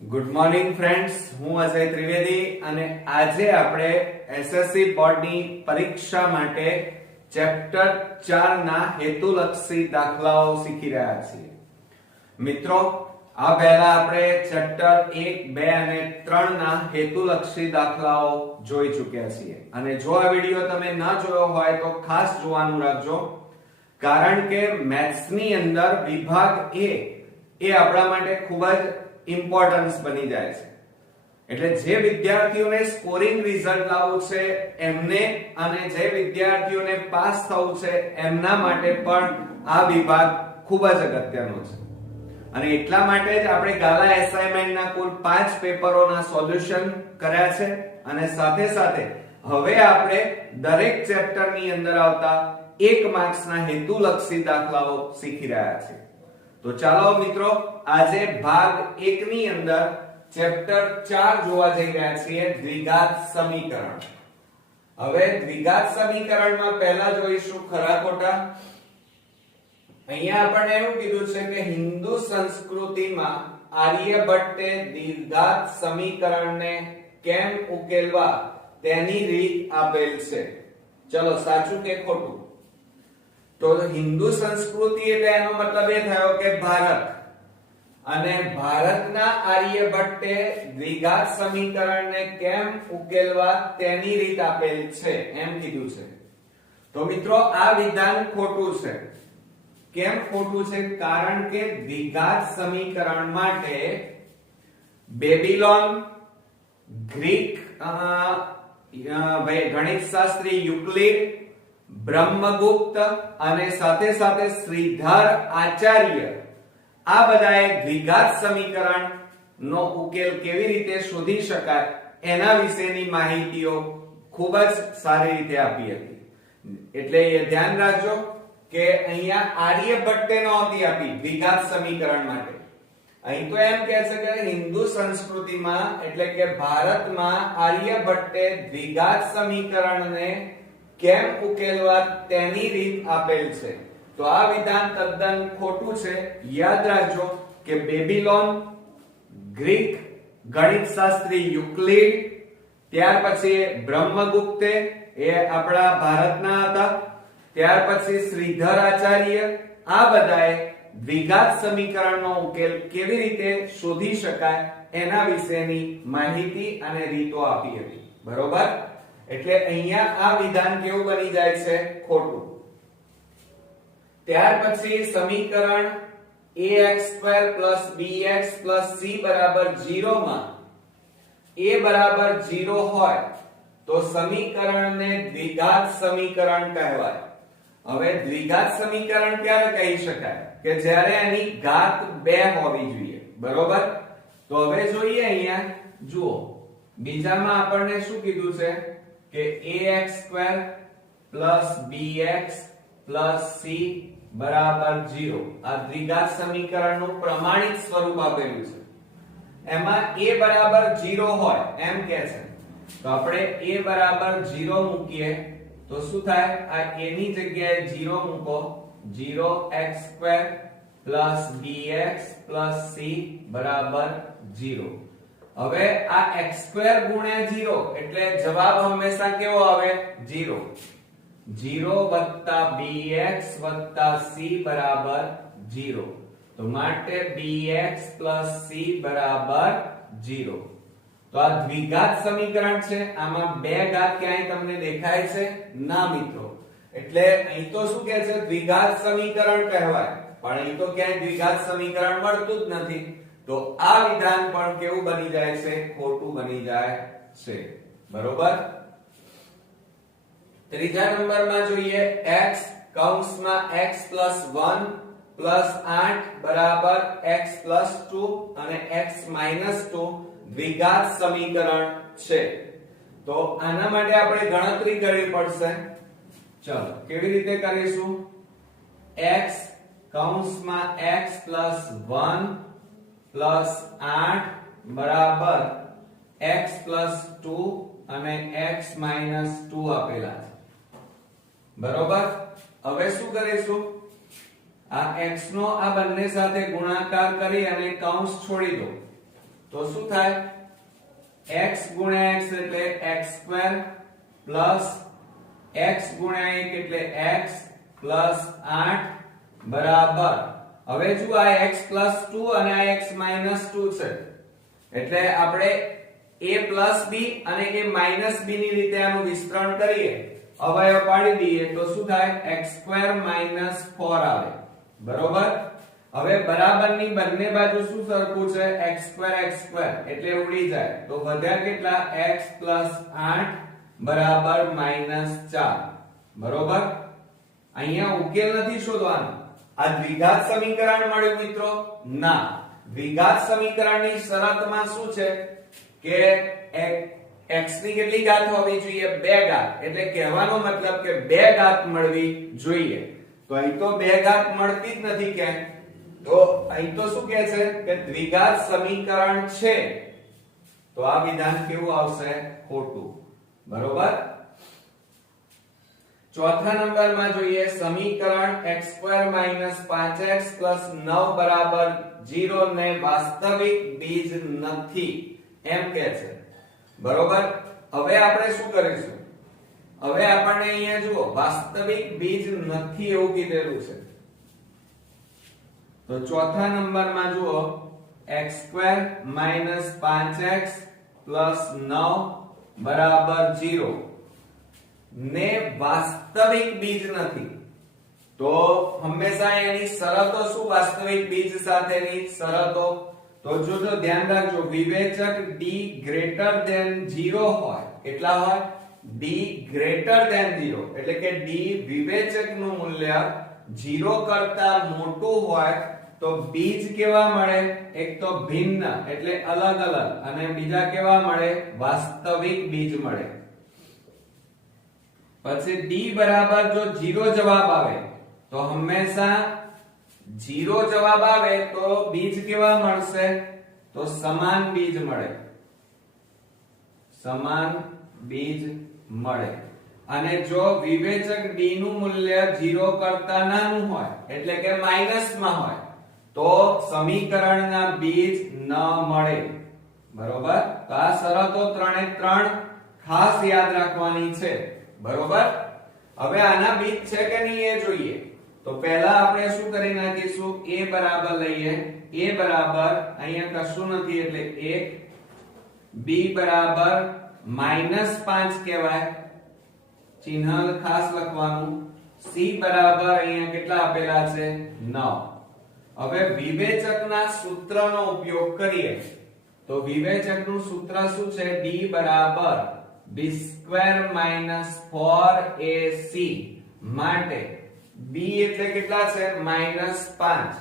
Good morning friends, હું અજય ત્રિવેદી અને આજે આપણે એસએસસી બોર્ડની પરીક્ષા માટે ચેપ્ટર 4 ના હેતુલક્ષી દાખલાઓ શીખી રહ્યા છીએ. મિત્રો, આ પહેલા આપણે ચેપ્ટર 1, 2 અને 3 ના હેતુલક્ષી દાખલાઓ જોઈ ચૂક્યા છીએ અને જો આ વિડિયો તમે ન જોયો હોય તો ખાસ જોવાનું રાખજો, કારણ કે મેથ્સની અંદર વિભાગ A એ આપણા માટે ખૂબ જ ઇમ્પોર્ટન્સ બની જાય છે. એટલે જે વિદ્યાર્થીઓને સ્કોરિંગ રિઝલ્ટ લાવવું છે એમને અને જે વિદ્યાર્થીઓને પાસ થવું છે એમના માટે પણ આ વિભાગ ખૂબ જ અગત્યનો છે અને એટલા માટે જ આપણે ગાલા એસાઇનમેન્ટના કુલ 5 પેપરોના સોલ્યુશન કર્યા છે અને સાથે સાથે હવે આપણે દરેક ચેપ્ટરની અંદર આવતા 1 માર્ક્સના હેતુલક્ષી દાખલાઓ શીખી રહ્યા છીએ. તો ચાલો મિત્રો, આજે ભાગ 1 ની અંદર ચેપ્ટર 4 જોવા જઈ રહ્યા છીએ, દ્વિઘાત સમીકરણ. હવે દ્વિઘાત સમીકરણમાં પહેલા જોઈશું ખરા ખોટા. અહીંયા આપણને એવું કીધું છે કે હિન્દુ સંસ્કૃતિમાં આર્યભટ્ટે દ્વિઘાત સમીકરણને કેમ ઉકેલવા તેની રીત આપેલ છે. ચલો, સાચું કે ખોટું? તો હિન્દુ સંસ્કૃતિ એટલે એનો મતલબ એ થયો કે ભારત, અને ભારતના આર્યભટ્ટે દ્વિઘાત સમીકરણને કેમ ઉકેલવા તેની રીત આપેલ છે એમ કીધું છે. તો મિત્રો, આ વિધાન ખોટું છે. કેમ ખોટું છે? કારણ કે દ્વિઘાત સમીકરણ માટે બેબીલોન, ગ્રીક ગણિતશાસ્ત્રી યુક્લિડ, બ્રહ્મગુપ્ત અને સાથે સાથે શ્રીધર આચાર્ય આ બધાએ દ્વિઘાત સમીકરણ નો ઉકેલ કેવી રીતે શોધી શકાય એના વિશેની માહિતીઓ ખૂબ જ સારી રીતે આપી હતી. એટલે એ ધ્યાન રાખજો કે અહીંયા આર્યભટ્ટે નહોતી આપી દ્વિઘાત સમીકરણ માટે. અહીં તો એમ કહે છે કે હિન્દુ સંસ્કૃતિમાં એટલે કે ભારતમાં આર્યભટ્ટે દ્વિઘાત સમીકરણને કેમ ઉકેલવા તેની રીત આપેલ છે. તો આ વિધાન તદ્દન ખોટું છે. યાદ રાખજો કે બેબીલોન, ગ્રીક ગણિતશાસ્ત્રી યુક્લિડ, ત્યાર પછી બ્રહ્મગુપ્તે એ આપણા ભારતના હતા, ત્યાર પછી શ્રીધર આચાર્ય આ બધાએ દ્વિઘાત સમીકરણનો ઉકેલ કેવી રીતે શોધી શકાય એના વિશેની માહિતી અને રીતો આપી હતી. બરોબર? એટલે અહીંયા આ વિધાન કેવું બની જાય છે? ખોટું. ત્યાર પછી સમીકરણ ax2 bx c 0 માં a 0 હોય તો સમીકરણને દ્વિઘાત સમીકરણ કહેવાય. હવે દ્વિઘાત સમીકરણ ક્યારે કહી શકાય? કે જ્યારે એની ઘાત 2 હોવી જોઈએ. બરોબર? તો હવે જોઈએ, અહીંયા જુઓ, બીજામાં આપણને શું કીધું છે કે ax2 bx c 0 આ દ્વિઘાત સમીકરણનું પ્રમાણિત સ્વરૂપ આપેલું છે. એમાં a 0 હોય એમ કહે છે, તો આપણે a 0 મૂકીએ તો શું થાય? આ a ની જગ્યાએ 0 મૂકો, 0x2 bx c 0. હવે આ x2 ગુણ્યા 0 એટલે જવાબ હંમેશા કેવો આવે? 0. 0 bx c 0. તો માટે bx c 0. તો આ દ્વિઘાત સમીકરણ છે. આમાં બે ઘાત ક્યાંય તમને દેખાય છે? ના મિત્રો. એટલે અહીં તો શું કહે છે? દ્વિઘાત સમીકરણ કહેવાય, પણ અહીં તો ક્યાંય દ્વિઘાત સમીકરણ મળતું જ નથી. તો આ વિધાન પણ કેવું બની જાય છે? ખોટું બની જાય છે. બરોબર? ત્રીજા નંબરમાં જોઈએ, x કૌંસમાં x + 1 + 8 x + 2 અને x - 2 દ્વિઘાત સમીકરણ છે. તો આના માટે આપણે ગણતરી કરવી પડશે. ચલો, કેવી રીતે કરીશું? x કૌંસમાં x + 1 + 8 x + 2 અને x - 2 આપેલા છે. બરોબર? હવે શું કરીશું? આ x નો આ બંને સાથે ગુણાકાર કરી અને કૌંસ છોડી દો. તો શું થાય x ગુણ્યા x એટલે x² પ્લસ x ગુણ્યા 1 એટલે x પ્લસ 8 બરાબર હવે જો આ x પ્લસ 2 અને આ x માઈનસ 2 છે એટલે આપણે a પ્લસ b અને a માઈનસ b ની રીતે આનું વિસ્તરણ કરીએ અવયવ પાડી દઈએ તો શું થાય x² માઈનસ 4 આવે બરોબર હવે બરાબરની બંને બાજુ શું સરખું છે x² એટલે ઉડી જાય તો વધ્યા કેટલા x પ્લસ 8 બરાબર માઈનસ 4 બરોબર અહીંયા ઉકેલ નથી શોધવાનો આ દ્વિઘાત સમીકરણ મળ્યું મિત્રો ના દ્વિઘાત સમીકરણની શરતમાં શું છે કે x ની કેટલી ઘાત હોવી જોઈએ 2 ઘાત એટલે કહેવાનો મતલબ કે 2 ઘાત મળવી જોઈએ તો અહીં તો 2 ઘાત મળતી જ નથી ક્યાંય તો અહીં તો શું કહે છે કે દ્વિઘાત સમીકરણ છે તો આ વિધાન કેવું આવશે ખોટું બરોબર ચોથા નંબરમાં જોઈએ સમીકરણ x² 5x 9 બરાબર 0 ને વાસ્તવિક બીજ નથી એમ કહે છે બરોબર હવે આપણે શું કરીશું હવે આપણને અહીંયા જુઓ વાસ્તવિક બીજ નથી એવું કીધેલું છે તો ચોથા નંબરમાં જુઓ x² 5x 9 બરાબર 0 ને વાસ્તવિક બીજ નથી તો હંમેશા એની શરતો શું વાસ્તવિક બીજ સાથેની શરતો તો જો ધ્યાન રાખજો વિવેચક d ગ્રેટર ધેન 0 હોય કેટલા હોય d ગ્રેટર ધેન 0 એટલે કે d વિવેચકનું મૂલ્ય 0 કરતા મોટું હોય તો બીજ કેવા મળે એક તો ભિન્ન એટલે અલગ અલગ અને બીજા કેવા મળે વાસ્તવિક બીજ મળે પછી d બરાબર જો 0 જવાબ આવે તો હંમેશા 0 જવાબ આવે તો બીજ કેવા મળશે તો સમાન બીજ મળે સમાન બીજ મળે અને જો વિવેચક d નું મૂલ્ય 0 કરતા નાનું હોય એટલે કે માઈનસ માં હોય તો સમીકરણના બીજ ન મળે બરોબર તો આ શરતો 3 એ 3 ખાસ યાદ રાખવાની છે બરોબર હવે આના બીજ છે કે નહીં એ જોઈએ તો પહેલા આપણે શું કરી નાખીશું a બરાબર લઈએ a બરાબર અહીંયા કશું નથી એટલે 1 b બરાબર -5 કહેવાય ચિહ્ન ખાસ લખવાનું c બરાબર અહીંયા કેટલા આપેલા છે 9 હવે વિવેચકના સૂત્રનો ઉપયોગ કરીએ તો વિવેચકનું સૂત્ર શું છે d બરાબર b² -4ac માટે b એટલે કેટલા છે -5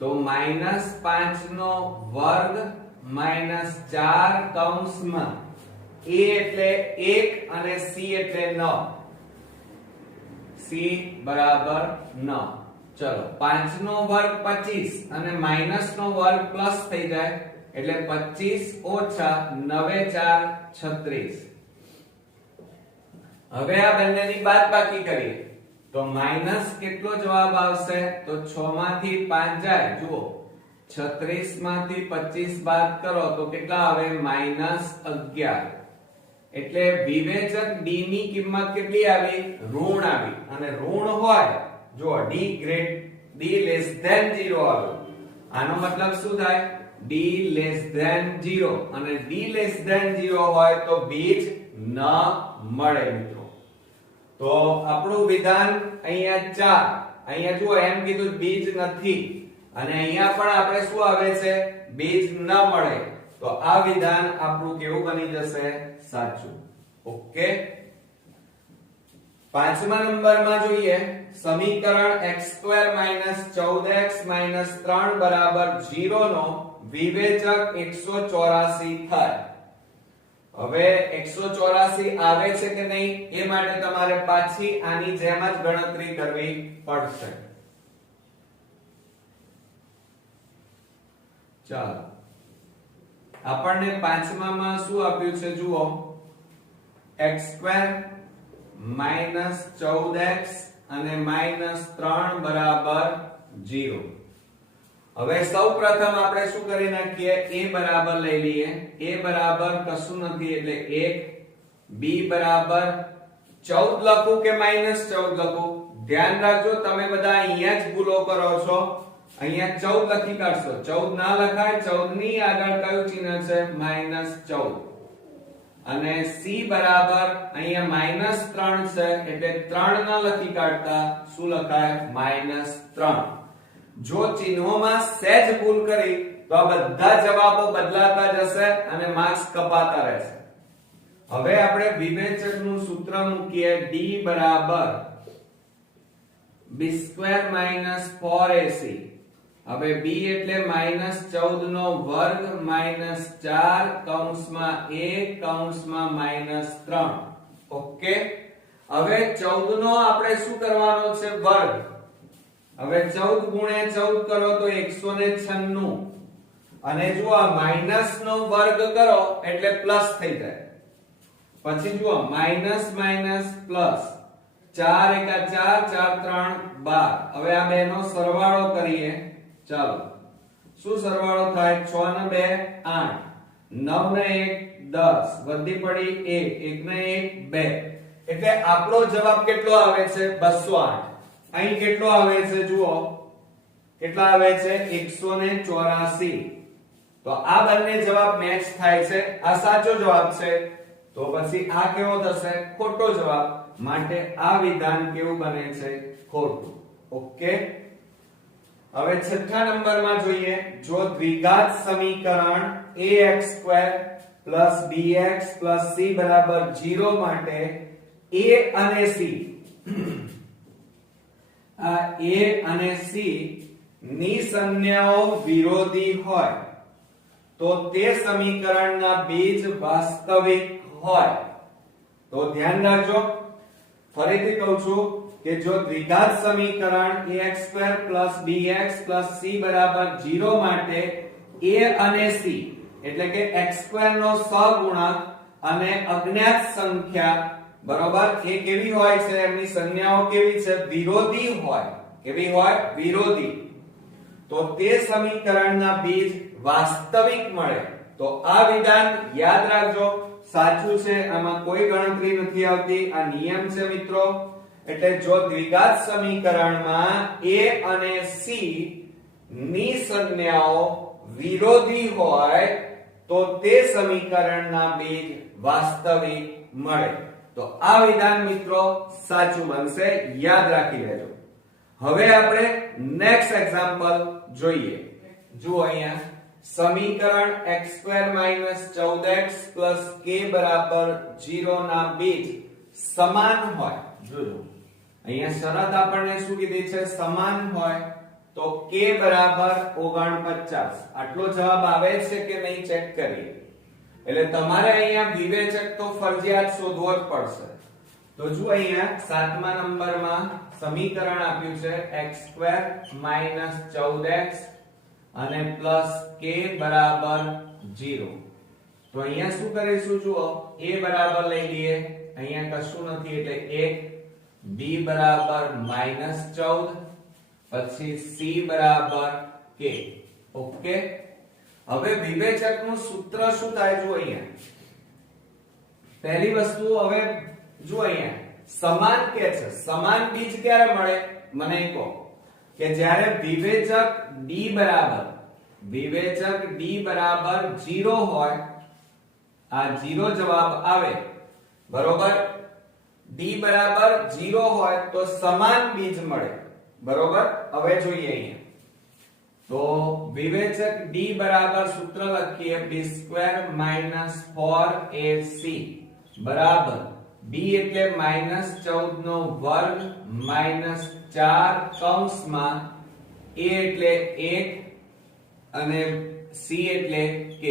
તો -5 નો વર્ગ -4 કૌંસમાં a એટલે 1 અને c એટલે 9 c બરાબર 9 ચલો 5 નો વર્ગ 25 અને માઈનસ નો વર્ગ પ્લસ થઈ જાય એટલે 25 ઓછા 9 4 36 હવે આ બંનેની બાદબાકી કરીએ તો માઈનસ કેટલો જવાબ આવશે તો 6 માંથી 5 જાય જુઓ 36 માંથી 25 બાદ કરો તો કેટલા આવે -11 એટલે વિવેચક d ની કિંમત કેટલી આવી ઋણ આવી અને ઋણ હોય જો d લેસ ધેન 0 આવે આનો મતલબ શું થાય d લેસ ધેન 0 અને d લેસ ધેન 0 હોય તો બીજ ન મળે મિત્રો તો આપણું વિધાન અહીંયા 4 અહીંયા જુઓ એમ કીધું બીજ નથી અને અહીંયા પણ આપણે શું આવે છે બીજ ન મળે તો આ વિધાન આપણું કેવું બની જશે સાચું ઓકે પાંચમા નંબરમાં જોઈએ સમીકરણ x² 14x 3 બરાબર 0 નો વિવેચક 184 થાય હવે 184 આવે છે કે નહીં એ માટે તમારે પાછી આની જેમ જ ગણતરી કરવી પડશે ચાલો આપણને પાંચમામાં શું આપ્યું છે જુઓ x² -14x અને -3 બરાબર 0 હવે સૌપ્રથમ આપણે શું કરી નાખીએ, a બરાબર લઈ લઈએ. a બરાબર કશું નથી એટલે 1, b બરાબર 14 લખું કે -14 લખું? ધ્યાન રાખજો તમે બધા અહીંયા જ ભૂલો કરો છો. અહીંયા 14 લખી કાઢશો. 14 ના લખાય. 14 ની આગળ કયું ચિહ્ન છે? -14. અને c બરાબર અહીંયા -3 છે એટલે 3 ના લખી કાઢતા શું લખાય? -3. જો ચિહ્નોમાં સહેજ ભૂલ કરી તો આ બધા જવાબો બદલાતા જશે અને માર્ક્સ કપાતા રહેશે. હવે આપણે વિવેચકનું સૂત્ર મૂકીએ. d બરાબર b² - 4ac. હવે b એટલે -14 નો વર્ગ -4 કૌંસમાં a કૌંસમાં -3. ઓકે. હવે 14 નો આપણે શું કરવાનો છે? વર્ગ. હવે 14 ગુણ્યા 14 કરો તો 196. અને જો આ માઈનસ નો વર્ગ કરો એટલે પ્લસ થઈ જાય. પછી જુઓ માઈનસ માઈનસ પ્લસ 4 એકા 4 4 3 12. હવે આ બેનો સરવાળો કરીએ. ચાલો શું સરવાળો થાય? 6 ને 2 8, 9 ને 1 10, વધી પડી 1, 1 ને 1 2. એટલે આપણો જવાબ કેટલો આવે છે? 208. અહીં કેટલો આવે છે જુઓ, કેટલા આવે છે? 184. તો આ બંને જવાબ મેચ થાય છે. આ સાચો જવાબ છે. તો પછી આ કેવો થશે? ખોટો જવાબ. માટે આ વિધાન કેવું બને છે? ખોટું. ઓકે. હવે છઠ્ઠા નંબરમાં જોઈએ. જો દ્વિઘાત સમીકરણ ax² + bx + c બરાબર 0 માટે a અને c આ a અને c ની સંજ્ઞાઓ વિરોધી હોય તો તે સમીકરણના બીજ વાસ્તવિક હોય. તો ધ્યાન રાખજો. ફરીથી કહું છું કે જો દ્વિઘાત સમીકરણ ax² + bx + c બરાબર 0 માટે a અને c એટલે કે x² નો સહગુણક અને અજ્ઞાત સંખ્યા બરોબર એ કેવી હોય છે? એમની સંજ્ઞાઓ કેવી છે? વિરોધી હોય. કેવી હોય? વિરોધી. તો તે સમીકરણના બીજ વાસ્તવિક મળે. તો આ વિધાન યાદ રાખજો. સાચું છે. આમાં કોઈ ગણતરી નથી આવતી. આ નિયમ છે મિત્રો. એટલે જો દ્વિઘાત સમીકરણમાં a અને c ની સંજ્ઞાઓ વિરોધી હોય તો તે સમીકરણના બીજ વાસ્તવિક મળે. તો આ વિધાન મિત્રો સાચું બનશે. યાદ રાખી લેજો. હવે આપણે નેક્સ્ટ એક્ઝામ્પલ જોઈએ. જુઓ અહીંયા સમીકરણ x² - 14x + k બરાબર 0 ના બીજ સમાન હોય. જોજો અહીંયા શરત આપણને શું કીધી છે? સમાન હોય. તો k બરાબર 49. આટલો જવાબ આવે છે કે નહીં ચેક કરીએ. એટલે તમારે અહીંયા વિવેચક તો ફરજિયાત શોધવો જ પડશે. તો જો અહીંયા 7મા નંબરમાં સમીકરણ આપ્યું છે x² - 14x અને + k બરાબર 0. તો અહીંયા શું કરીશું? જુઓ a બરાબર લઈ લઈએ. અહીંયા કશું નથી એટલે 1, b બરાબર -14, પછી c બરાબર k. ઓકે. હવે વિવેચકનું સૂત્ર શું થાય? જો અહીંયા પહેલી વસ્તુ હવે જો અહીંયા સમાન કે છે. સમાન બીજ ક્યારે મળે? મને કહો કે જ્યારે વિવેચક d બરાબર 0 હોય. આ 0 જવાબ આવે બરોબર. d બરાબર 0 હોય તો સમાન બીજ મળે બરોબર. હવે જોઈએ અહીંયા તો વિવેચક d બરાબર સૂત્ર લખીએ b² - 4ac બરાબર b એટલે -14 નો વર્ગ -4 કૌંસમાં a એટલે 1 અને c એટલે k.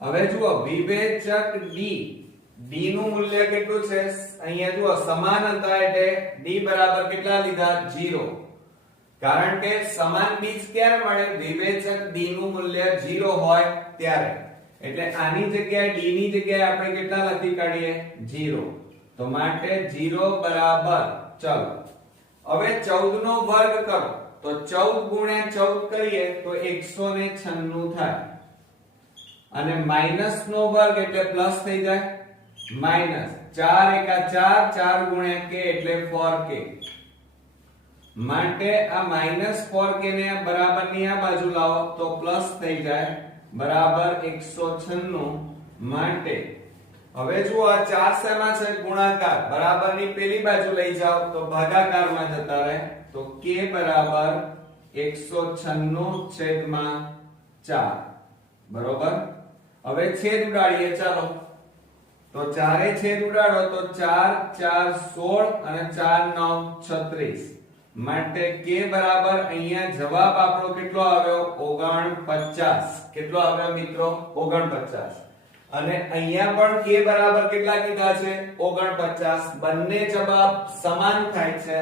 હવે જુઓ વિવેચક d નું મૂલ્ય કેટલું છે? અહીંયા જુઓ સમાન હતા એટલે d બરાબર કેટલા લીધા? 0. કારણ કે સમાન બીજ ક્યારે મળે? વિવેચક d નું મૂલ્ય 0 હોય ત્યારે. એટલે આની જગ્યાએ d ની જગ્યાએ આપણે કેટલા લખી કાઢીએ? 0. તો માટે 0 બરાબર ચલો હવે 14 નો વર્ગ કરો તો 14 ગુણ્યા 14 કરીએ તો 196 થાય અને માઈનસ નો વર્ગ એટલે પ્લસ થઈ જાય માઈનસ 4 એકા 4 4 ગુણ્યા k એટલે 4k માટે આ માઈનસ 4k ને બરાબર ની આ બાજુ લાવો તો પ્લસ થઈ જાય બરાબર 196 માટે હવે જો આ 4 શેમાં છે ગુણાકાર બરાબર ની પેલી બાજુ લઈ જાઓ તો ભાગાકારમાં જતા રહે તો k બરાબર 196/4 બરોબર હવે છેદ ઉડાડીએ ચાલો તો ચારે છેદ ઉડાડો તો 4 4 16 અને 4 9 36 માટે k બરાબર અહીંયા જવાબ આપણો કેટલો આવ્યો 49 કેટલો આવ્યો મિત્રો 49 અને અહીંયા પણ k બરાબર કેટલા કીધા છે 49 બંને જવાબ સમાન થાય છે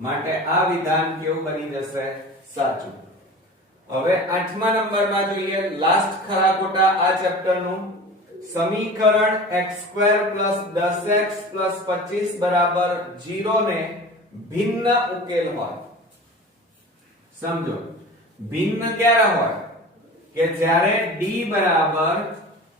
માટે આ વિધાન કેવું બની જશે સાચું હવે 8મા નંબરમાં જોઈએ લાસ્ટ ખરા ખોટા આ ચેપ્ટર નું સમીકરણ x² + 10x + 25 બરાબર 0 ને ભિન્ન ઉકેલ હોય સમજો ભિન્ન ક્યારે હોય કે જ્યારે d બરાબર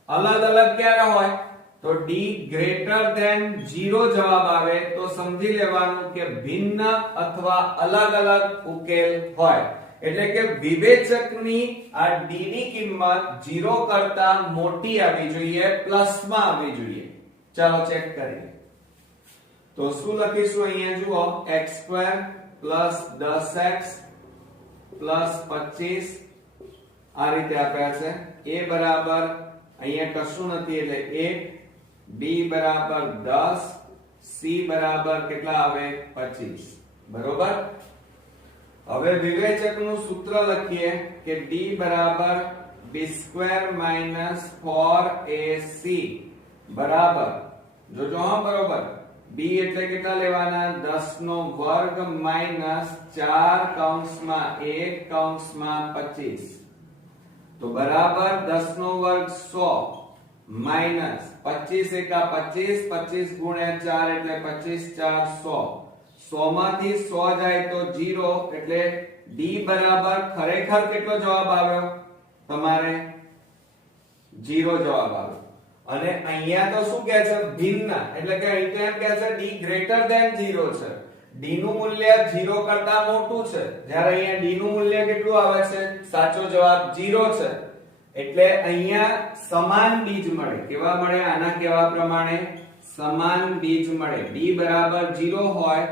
અલગ અલગ ક્યારે હોય તો d > 0 જવાબ આવે તો સમજી લેવાનું કે ભિન્ન અથવા અલગ અલગ ઉકેલ હોય એટલે કે વિવેચકની આ d ની કિંમત 0 કરતા મોટી આવી જોઈએ પ્લસ માં આવવી જોઈએ ચાલો ચેક કરીએ તો શું લખીશું અહીંયા જુઓ x² + 10x + 25 આ રીતે આપ્યા છે a બરાબર અહીંયા કશું નથી એટલે 1 b બરાબર 10 c બરાબર કેટલા આવે 25 બરોબર હવે વિવેચકનું સૂત્ર લખીએ કે d બરાબર b² - 4ac બરાબર જોજો હા બરોબર b એટલે કેટલા લેવાના 10 નો વર્ગ માઈનસ 4 કૌંસમાં 1 કૌંસમાં 25 તો બરાબર 10 નો વર્ગ 100 માઈનસ 25 એકા 25 25 ગુણ્યા 4 એટલે 25 4 100 100 માંથી 100 જાય તો 0 એટલે d બરાબર ખરેખર કેટલો જવાબ આવ્યો તમારે 0 જવાબ આવ્યો અને અહીંયા તો શું કહે છે ભિન્ન એટલે કે અહીં તો એમ કહે છે d > 0 છે d નું મૂલ્ય 0 કરતા મોટું છે જ્યારે અહીંયા d નું મૂલ્ય કેટલું આવે છે સાચો જવાબ 0 છે એટલે અહીંયા સમાન બીજ મળે કેવા મળે આના કેવા પ્રમાણે સમાન બીજ મળે d બરાબર 0 હોય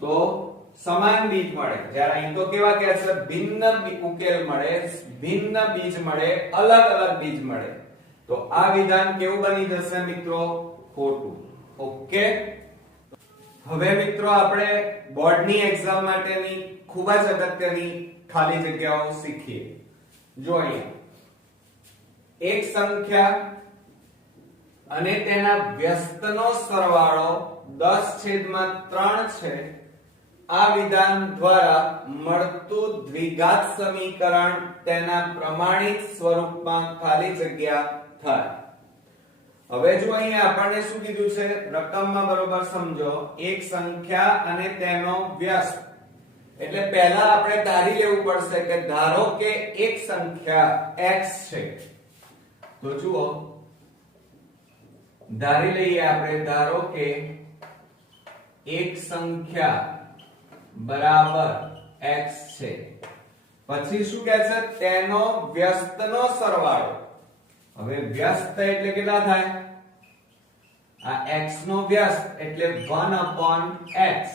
તો સમાન બીજ મળે જ્યારે અહીં તો કેવા કહે છે ભિન્ન ઉકેલ મળે ભિન્ન બીજ મળે અલગ અલગ બીજ મળે તો આ વિધાન કેવું બની જશે મિત્રો ખોટું ઓકે હવે મિત્રો આપણે બોર્ડની એક્ઝામ માટેની ખૂબ જ અગત્યની ખાલી જગ્યાઓ શીખીએ જો અહીંયા એક સંખ્યા અને તેના વ્યસ્તનો સરવાળો 10/3 છે આ વિધાન દ્વારા મળતું દ્વિઘાત સમીકરણ તેના પ્રમાણિત સ્વરૂપમાં ખાલી જગ્યા થાય હવે જો અહીંયા આપણને શું કીધું છે રકમમાં બરોબર સમજો એક સંખ્યા અને તેનો વ્યસ્ત એટલે પહેલા આપણે ધારી લેવું પડશે કે ધારો કે એક સંખ્યા x છે તો જુઓ ધારી લઈએ આપણે ધારો કે એક સંખ્યા બરાબર x છે પછી શું કહે છે તેનો વ્યસ્તનો સરવાળો હવે વ્યસ્ત એટલે કેટલા થાય આ x નો વ્યસ્ત એટલે 1/x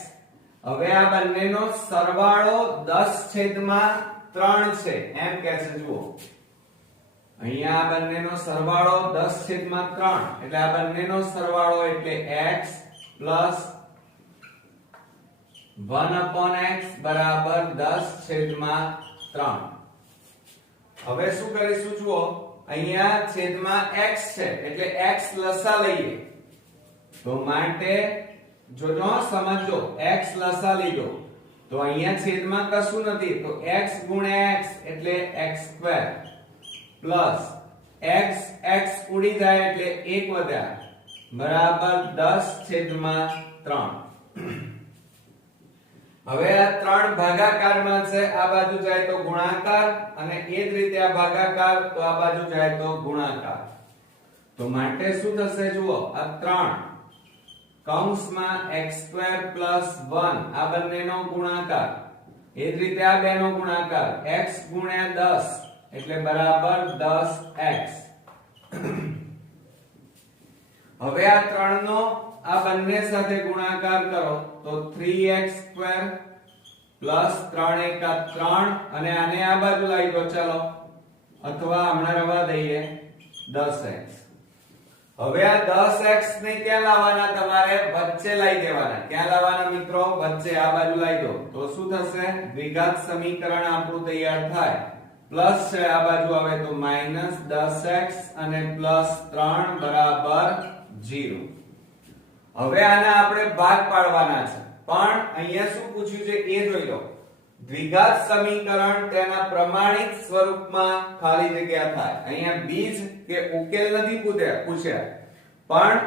હવે આ બંનેનો સરવાળો 10/3 છે એમ કહે છે જુઓ અહીંયા આ બંનેનો સરવાળો 10/3 એટલે આ બંનેનો સરવાળો એટલે x plus 1/x બરાબર 10/3 હવે શું કરીશું જુઓ અહીંયા છેદમાં x છે એટલે x લસા લઈએ તો માટે જોજો સમજો x લસા લીધો તો અહીંયા છેદમાં કશું નથી તો x ગુણ્યા x એટલે x² પ્લસ x ઉડી જાય એટલે 1 વધ્યા બરાબર 10/3 હવે આ 3 ભાગાકારમાં છે, આ બાજુ જાય તો ગુણાકાર અને એ જ રીતે આ ભાગાકાર તો આ બાજુ જાય તો ગુણાકાર. તો માટે શું થશે જુઓ, આ 3 કૌંસમાં x² + 1 આ બંનેનો ગુણાકાર, એ જ રીતે આ બેનો ગુણાકાર x * 10 એટલે બરાબર 10x. હવે આ 3 નો આ બંને સાથે ગુણાકાર કરો તો 3x² + 3 * 3 અને આને આ બાજુ લઈ દો ચાલો, અથવા હમણાં રવા દઈએ 10x. હવે આ 10x ને ક્યાં લાવવાના, તમારે વચ્ચે લઈ દેવાના. ક્યાં લાવવાના મિત્રો? વચ્ચે આ બાજુ લઈ દો તો શું થશે, દ્વિઘાત સમીકરણ આપણું તૈયાર થાય. પ્લસ છે આ બાજુ આવે તો -10x અને +3 = 0. હવે આના આપણે ભાગ પાડવાના છે, પણ અહીંયા શું પૂછ્યું છે એ જોઈ લો. દ્વિઘાત સમીકરણ તેના પ્રમાણિત સ્વરૂપમાં ખાલી જગ્યા થાય. અહીંયા બીજ કે ઉકેલ નથી પૂછ્યા, પણ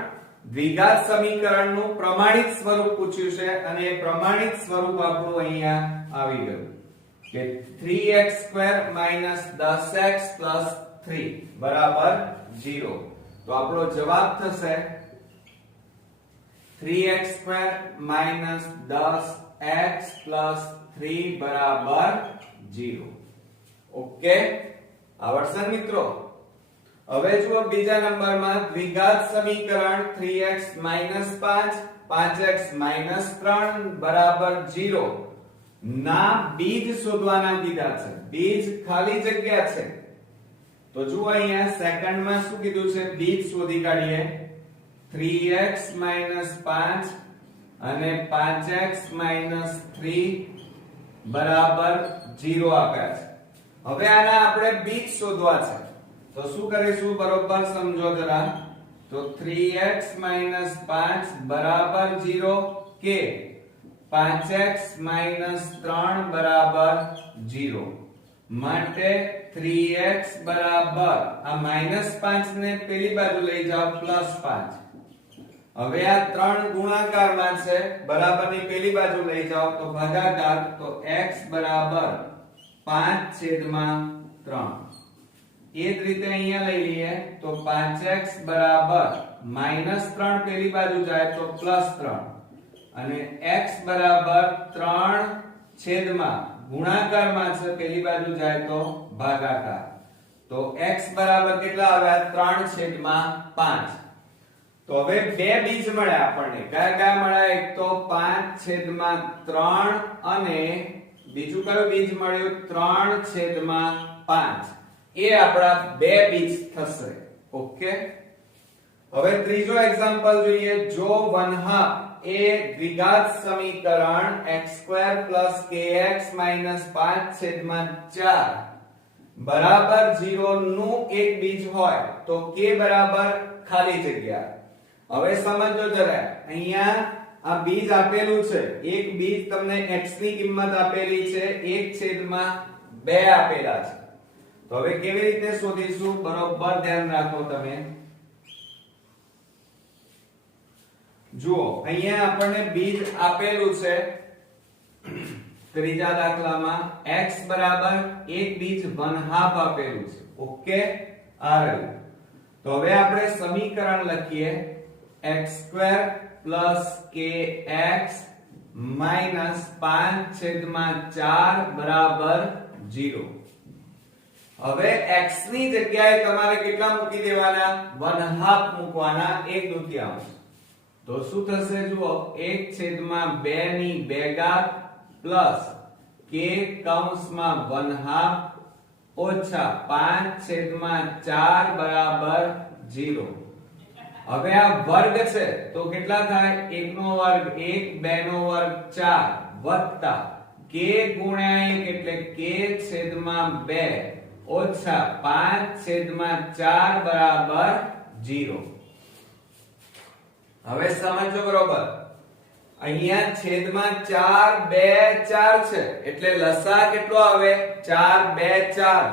દ્વિઘાત સમીકરણનું પ્રમાણિત સ્વરૂપ પૂછ્યું છે અને એ પ્રમાણિત સ્વરૂપ આપણું અહીંયા આવી ગયું કે 3x² - 10x + 3 = 0. તો આપણો જવાબ થશે 3x² - 10x + 3 = 0. ઓકે, આવડશે મિત્રો? હવે જુઓ બીજા નંબરમાં દ્વિઘાત સમીકરણ 3x - 5 5x - 3 = 0 ના બીજ શોધવાના કીધા છે. બીજ ખાલી જગ્યા છે. તો જુઓ અહીંયા સેકન્ડમાં શું કીધું છે, બીજ શોધી કાઢીએ. 3x - 5 અને 5x - 3 બરાબર 0 આપ્યા છે. હવે આના આપણે બીજ શોધવા છે. તો શું કરીશું, બરોબર સમજો જરા. તો 3x - 5 બરાબર 0 કે 5x - 3 બરાબર 0. માટે 3x બરાબર આ -5 ને પેલી બાજુ લઈ જાઓ +5. હવે આ 3 ગુણાકારમાં છે, બરાબરની પેલી બાજુ લઈ જાઓ તો ભાગાકાર, તો x બરાબર 5/3. એ જ રીતે અહીંયા લઈ લઈએ તો 5x બરાબર -3 પેલી બાજુ જાય તો +3 અને x બરાબર 3 ગુણાકારમાં છે, પેલી બાજુ જાય તો ભાગાકાર. તો x બરાબર કેટલા આવ્યા, 3/5. તો હવે બે બીજ મળ્યા આપણને. કયા કયા મળ્યા? એક તો 5/3 અને બીજું કયું બીજ મળ્યું, 3/5. એ આપણા બે બીજ થશે. ઓકે, હવે ત્રીજો એક્ઝામ્પલ જોઈએ. જો 1/2 એ દ્વિઘાત સમીકરણ x² + kx - 5/4 બરાબર 0 નું એક બીજ હોય તો k બરાબર ખાલી જગ્યા. હવે સમજો જરા, અહીંયા આ બીજ આપેલું છે, એક બીજ તમને x ની કિંમત આપેલી છે, 1/2 આપેલા છે. તો હવે કેવી રીતે શોધીશું, બરોબર ધ્યાન રાખો તમે. જુઓ અહીંયા આપણને બીજ આપેલું છે ત્રીજા દાખલામાં, x બરાબર એક બીજ 1/2 આપેલું છે. ઓકે, આ રહ્યું. તો હવે આપણે સમીકરણ લખીએ x² + kx - 5/4 બરાબર 0. હવે x ની જગ્યાએ તમારે કેટલા મૂકી દેવાના, 1/2 મૂકવાના, 1/2. તો શું થશે જુઓ, 1/2 ની 2 ઘાત પ્લસ k કૌંસમાં 1/2 ઓછા 5/4 બરાબર 0. હવે આ વર્ગ છે તો કેટલા થાય, 1 નો વર્ગ 1, 2 નો વર્ગ 4 વત્તા k ગુણ્યા 1 એટલે k/2 ઓછા 5/4 બરાબર 0. હવે સમજો બરોબર, અહીંયા છેદમાં 4 2 4 છે એટલે લસા કેટલો આવે, 4 2 4.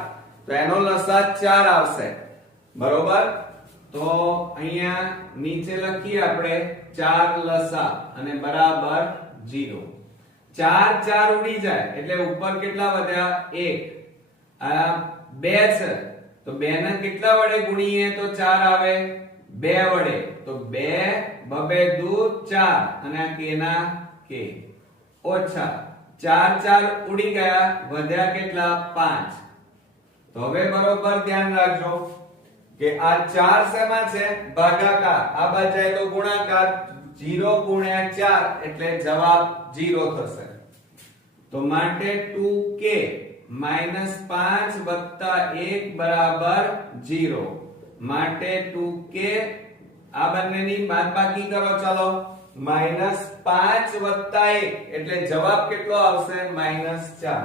તો એનો લસા 4 આવશે. બરોબર, તો અહીંયા નીચે લખીએ આપણે 4 લસા અને બરાબર 0. ચાર ચાર ઉડી જાય એટલે ઉપર કેટલા વધ્યા 1 આ 2 છે તો 2 ને કેટલા વડે ગુણીએ તો 4 આવે 2 વડે તો 2 બબે દુ 4 અને આ k ના k ઓછા 4 4 ઉડી ગયા વધ્યા કેટલા 5 તો હવે બરોબર ધ્યાન રાખજો કે આ 4 શેમાં છે ભાગાકાર આ બાજુ જાય તો ગુણાકાર 0 ગુણ્યા 4 એટલે જવાબ 0 થશે તો માટે 2k -5 + 1 બરાબર 0 માટે 2k આ બંનેની બાદબાકી કરો ચાલો -5 + 1 એટલે જવાબ કેટલો આવશે -4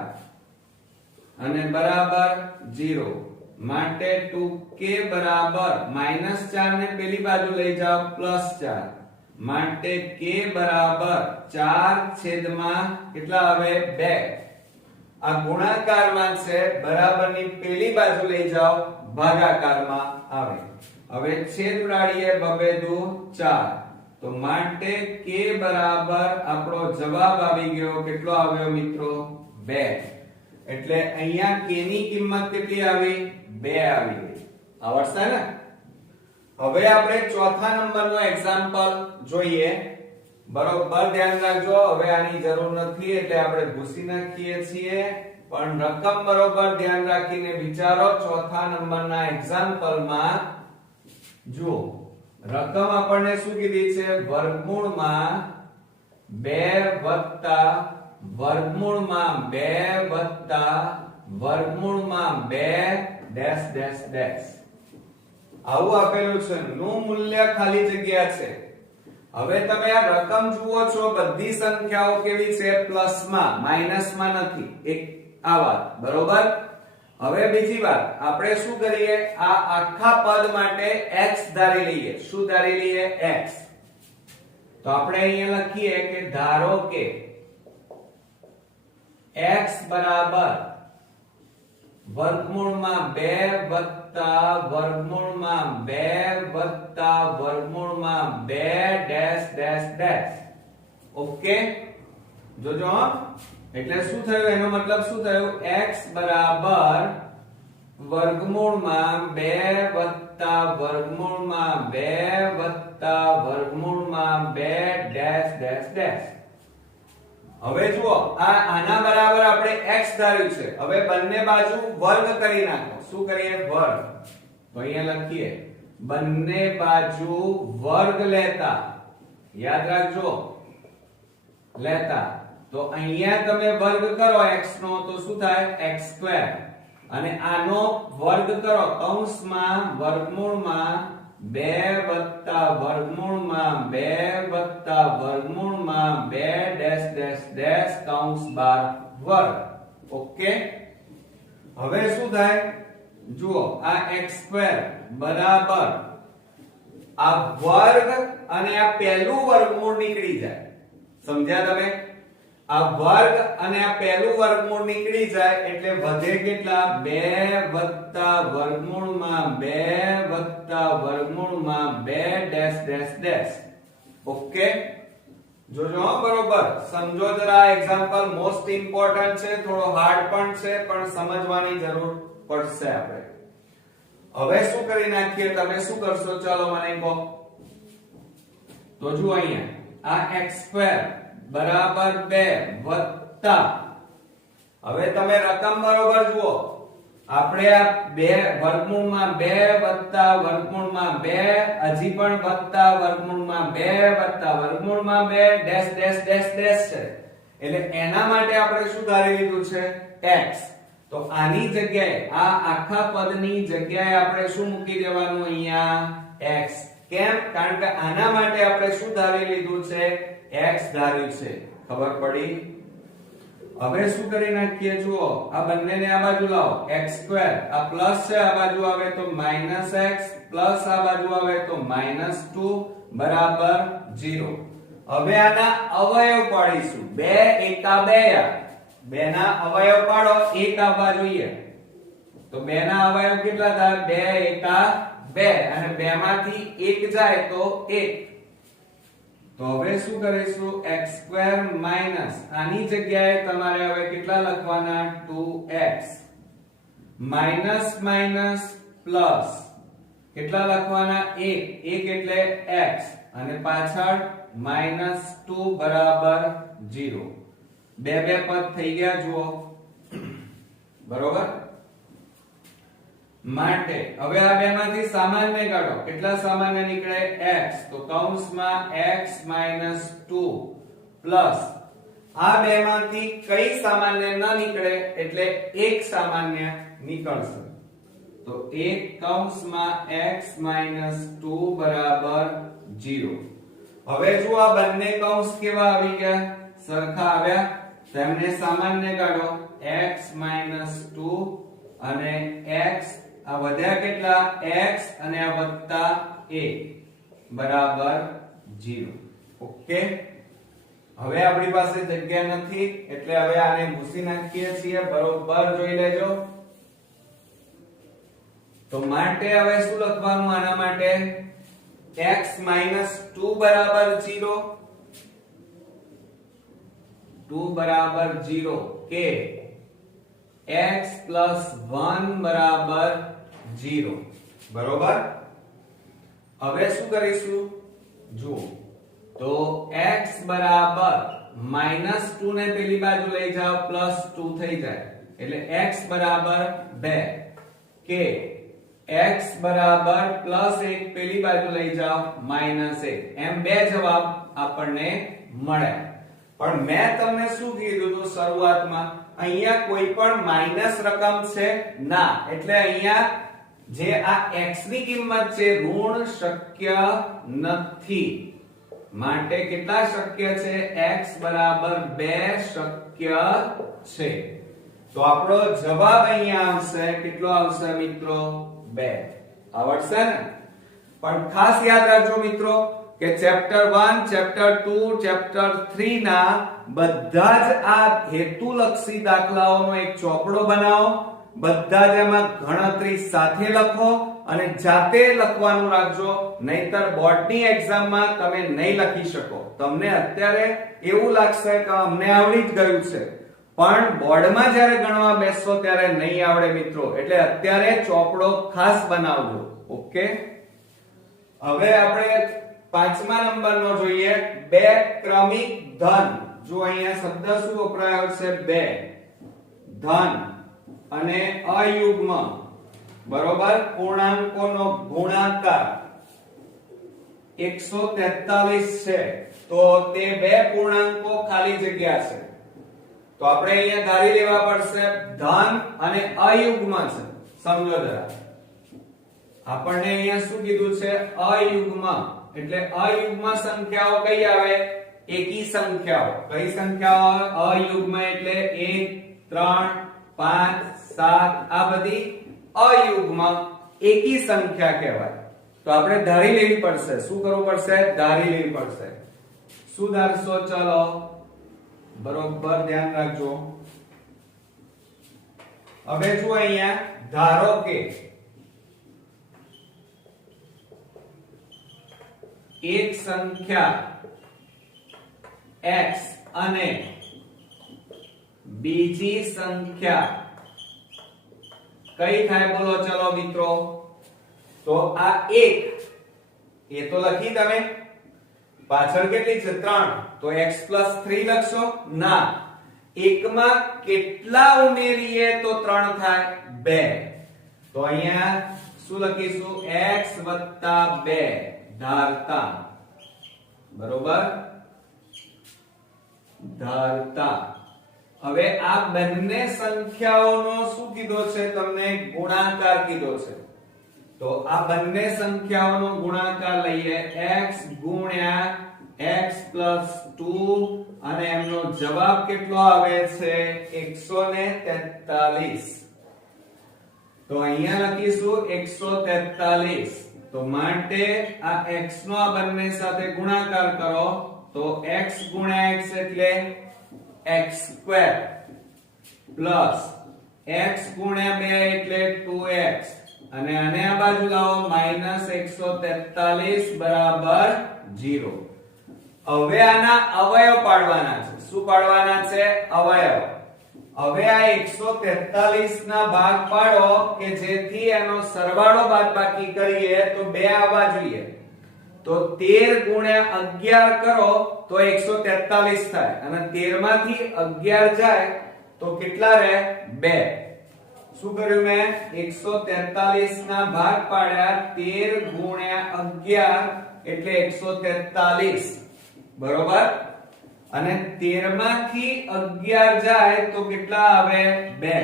અને બરાબર 0 માટે 2k બરાબર -4 ને પેલી બાજુ લઈ જાઓ +4 માટે k બરાબર 4 છેદમાં કેટલા આવે 2 આ ગુણાકારમાં છે બરાબરની પેલી બાજુ લઈ જાઓ ભાગાકારમાં આવે હવે છેદ ઉડાડીએ બબે દુ 4 તો માટે k બરાબર આપણો જવાબ આવી ગયો કેટલો આવ્યો મિત્રો 2 એટલે અહીંયા k ની કિંમત કેટલી આવી 2 આવી ગઈ આવડશે ને હવે આપણે ચોથા નંબરનો એક્ઝામ્પલ જોઈએ બરોબર ધ્યાન રાખજો હવે આની જરૂર નથી એટલે આપણે ભૂસી નાખીએ છીએ પણ રકમ બરોબર ધ્યાન રાખીને વિચારો ચોથા નંબરના એક્ઝામ્પલમાં જુઓ રકમ આપણને શું કીધી છે વર્ગમૂળમાં 2 વત્તા વર્ગમૂળમાં 2 વત્તા વર્ગમૂળમાં 2 ડેશ ડેશ ડેશ આવું આપેલું છે નું મૂલ્ય ખાલી જગ્યા છે હવે તમે આ રકમ જુઓ છો બધી સંખ્યાઓ કેવી છે પ્લસમાં માઈનસમાં નથી એક આ વાત બરોબર હવે બીજી વાત આપણે શું કરીએ આ આખા પદ માટે x ધારી લઈએ શું ધારી લઈએ x તો આપણે અહીંયા લખીએ કે ધારો કે x બરાબર વર્ગમૂળમાં 2 વત્તા વર્ગમૂળમાં 2 વત્તા વર્ગમૂળમાં 2 ડેશ ડેશ ડેશ ઓકે જોજો એટલે શું થયું એનો મતલબ શું થયું x બરાબર વર્ગમૂળમાં 2 વત્તા વર્ગમૂળમાં 2 વત્તા વર્ગમૂળમાં 2 ડેશ ડેશ ડેશ હવે જુઓ આના બરાબર આપણે x ધાર્યું છે હવે બંને બાજુ વર્ગ કરી નાખો શું કરીએ વર્ગ તો અહીંયા લખીએ બંને બાજુ વર્ગ લેતા યાદ રાખજો લેતા તો અહીંયા તમે વર્ગ કરો x નો તો શું થાય x² અને આનો વર્ગ કરો કૌંસમાં વર્ગમૂળમાં 2 વત્તા વર્ગમૂળમાં 2 વત્તા વર્ગમૂળમાં 2 ડેશ ડેશ ડેશ કૌંસ બાર વર્ગ ઓકે હવે શું થાય જુઓ આ x² બરાબર આ વર્ગ અને આ પહેલું વર્ગમૂળ નીકળી જાય સમજ્યા તમે આ વર્ગ અને આ પહેલું વર્ગમૂળ નીકળી જાય એટલે વધે કેટલા 2 વત્તા વર્ગમૂળમાં 2 વત્તા વર્ગમૂળમાં 2 ડેશ ડેશ ડેશ ઓકે જોજો બરોબર સમજો જરા એક્ઝામ્પલ મોસ્ટ ઇમ્પોર્ટન્ટ છે થોડો હાર્ડ પણ છે પણ સમજવાની જરૂર પડશે આપણે હવે શું કરી નાખીએ તમે શું કરશો ચાલો મને કહો તો જુઓ અહીંયા આ x² બરાબર 2 વત્તા હવે તમે રકમ બરોબર જુઓ આપણે આ 2 વર્ગમૂળમાં 2 વત્તા વર્ગમૂળમાં 2 હજી પણ વત્તા વર્ગમૂળમાં 2 વત્તા વર્ગમૂળમાં 2 ડેશ ડેશ ડેશ ડેશ છે એટલે એના માટે આપણે શું ધારી લીધું છે x તો આની જગ્યાએ આ આખા પદની જગ્યાએ આપણે શું મૂકી દેવાનું અહીંયા x કેમ કારણ કે આના માટે આપણે શું ધારી લીધું છે x ધાર્યું છે ખબર પડી હવે શું કરી નાખીએ જુઓ આ બંનેને આ બાજુ લાવો x² આ પ્લસ છે આ બાજુ આવે તો -x પ્લસ આ બાજુ આવે તો -2 બરાબર 0 હવે આના અવયવ પાડીશું 2 એકા 2 2 ના અવયવ પાડો 1 આવવા જોઈએ તો 2 ના અવયવ કેટલા થાય 2 એકા 2 અને 2 માંથી 1 જાય તો 1 તો હવે શું કરીશું x² માઈનસ આની જગ્યાએ તમારે હવે કેટલા લખવાના 2x માઈનસ માઈનસ પ્લસ કેટલા લખવાના 1 એટલે x અને પાછળ -2 બરાબર 0 બે પદ થઈ ગયા જુઓ બરોબર માટે હવે આ બે માંથી સામાન્ય કાઢો કેટલા સામાન્ય નીકળે x તો કૌંસમાં x - 2 પ્લસ આ બે માંથી કઈ સામાન્ય ન નીકળે એટલે એક સામાન્ય નીકળશે તો એક કૌંસમાં x - 2 બરાબર 0 હવે જો આ બંને કૌંસ કેવા આવી ગયા સરખા આવ્યા તેમને સામાન્ય કાઢો x - 2 અને x આ વધ્યા કેટલા x અને આ વત્તા 1 બરાબર 0 ઓકે હવે આપણી પાસે જગ્યા નથી એટલે હવે આને ભૂસી નાખીએ છીએ બરોબર જોઈ લેજો તો માટે હવે શું લખવાનું આના માટે x - 2 બરાબર 0 2 બરાબર 0 કે x + 1 બરાબર 0 બરોબર હવે શું કરીશું જુઓ તો x બરાબર -2 ને પેલી બાજુ લઈ જાઓ +2 થઈ જાય એટલે x બરાબર 2 કે x બરાબર +1 પેલી બાજુ લઈ જાઓ -1 એમ બે જવાબ આપણને મળે પણ મેં તમને શું કીધું હતું શરૂઆતમાં અહીંયા કોઈ પણ માઈનસ રકમ છે ના એટલે અહીંયા જે આ x ની કિંમત છે ઋણ શક્ય નથી માટે કેટલા શક્ય છે x બરાબર 2 શક્ય છે તો આપણો જવાબ અહીંયા આવશે કેટલો આવશે મિત્રો 2 આવડશે ને પણ ખાસ યાદ રાખજો મિત્રો કે ચેપ્ટર 1 ચેપ્ટર 2 ચેપ્ટર 3 ના બધા જ આ હેતુલક્ષી દાખલાઓનો એક ચોપડો બનાવો બધા જ એમાં ગણતરી સાથે લખો અને જાતે લખવાનું રાખજો નહીતર બોર્ડની એક્ઝામમાં તમે નહીં લખી શકો તમને અત્યારે એવું લાગશે કે અમને આવડી જ ગયું છે પણ બોર્ડમાં જ્યારે ગણવા બેસશો ત્યારે નહીં આવડે મિત્રો એટલે અત્યારે ચોપડો ખાસ બનાવજો ઓકે હવે આપણે પાંચમા નંબરનો જોઈએ બે ક્રમિક ધન જો અહીંયા શબ્દ શું વપરાયો છે બે ધન અને અયુગ્મ બરોબર પૂર્ણાંકોનો ગુણાકાર 143 છે તો તે બે પૂર્ણાંકો ખાલી જગ્યા છે તો આપણે અહીંયા ધારી લેવા પડશે ધન અને અયુગ્મ છે સમજો જરા આપણને અહીંયા શું કીધું છે અયુગ્મ એટલે અયુગ્મ સંખ્યાઓ કઈ આવે એકી સંખ્યાઓ કઈ સંખ્યાઓ અયુગ્મ એટલે 1 3 5 7 આ બધી અયુગ્મ એકી સંખ્યા કહેવાય તો આપણે ધારી લેવી પડશે શું કરવું પડશે ધારી લેવી પડશે શું ધારશો ચલો બરોબર ધ્યાન રાખજો હવે જો અહીંયા ધારો કે એક સંખ્યા x અને બીજી સંખ્યા કઈ થાય બોલો ચલો મિત્રો તો આ એક એ તો લખી તમે પાછળ કેટલી છે 3 તો x + 3 લખશો ના એકમાં કેટલા ઉમેરીએ તો 3 થાય 2 તો અહીંયા શું લખીશું x + 2 ધારતા બરોબર ધારતા હવે આ બંને સંખ્યાઓનો શું કીધો છે તમને ગુણાકાર કીધો છે તો આ બંને સંખ્યાઓનો ગુણાકાર લઈએ x ગુણ્યા x + 2 અને એમનો જવાબ કેટલો આવે છે 143 તો અહીંયા લખીશું 143 તો માટે આ x નો આ બંને સાથે ગુણાકાર કરો તો x ગુણ્યા x એટલે x² પ્લસ x ગુણ્યા 2 એટલે 2x અને આને આ બાજુ લાવો -143 બરાબર 0 હવે આના અવયવ પાડવાના છે. શું પાડવાના છે? અવયવ. હવે આ 143 ના ભાગ પાડો કે જેથી એનો સરવાળો બાદબાકી કરીએ તો 2 આવવા જોઈએ. તો 13 ગુણ્યા 11 કરો તો 143 થાય અને 13 માંથી 11 જાય તો કેટલા રહે? 2. શું કર્યું મેં? 143 ના ભાગ પાડ્યા 13 ગુણ્યા 11 એટલે 143. બરોબર? અને 13 માંથી 11 જાય તો કેટલા આવે? 2.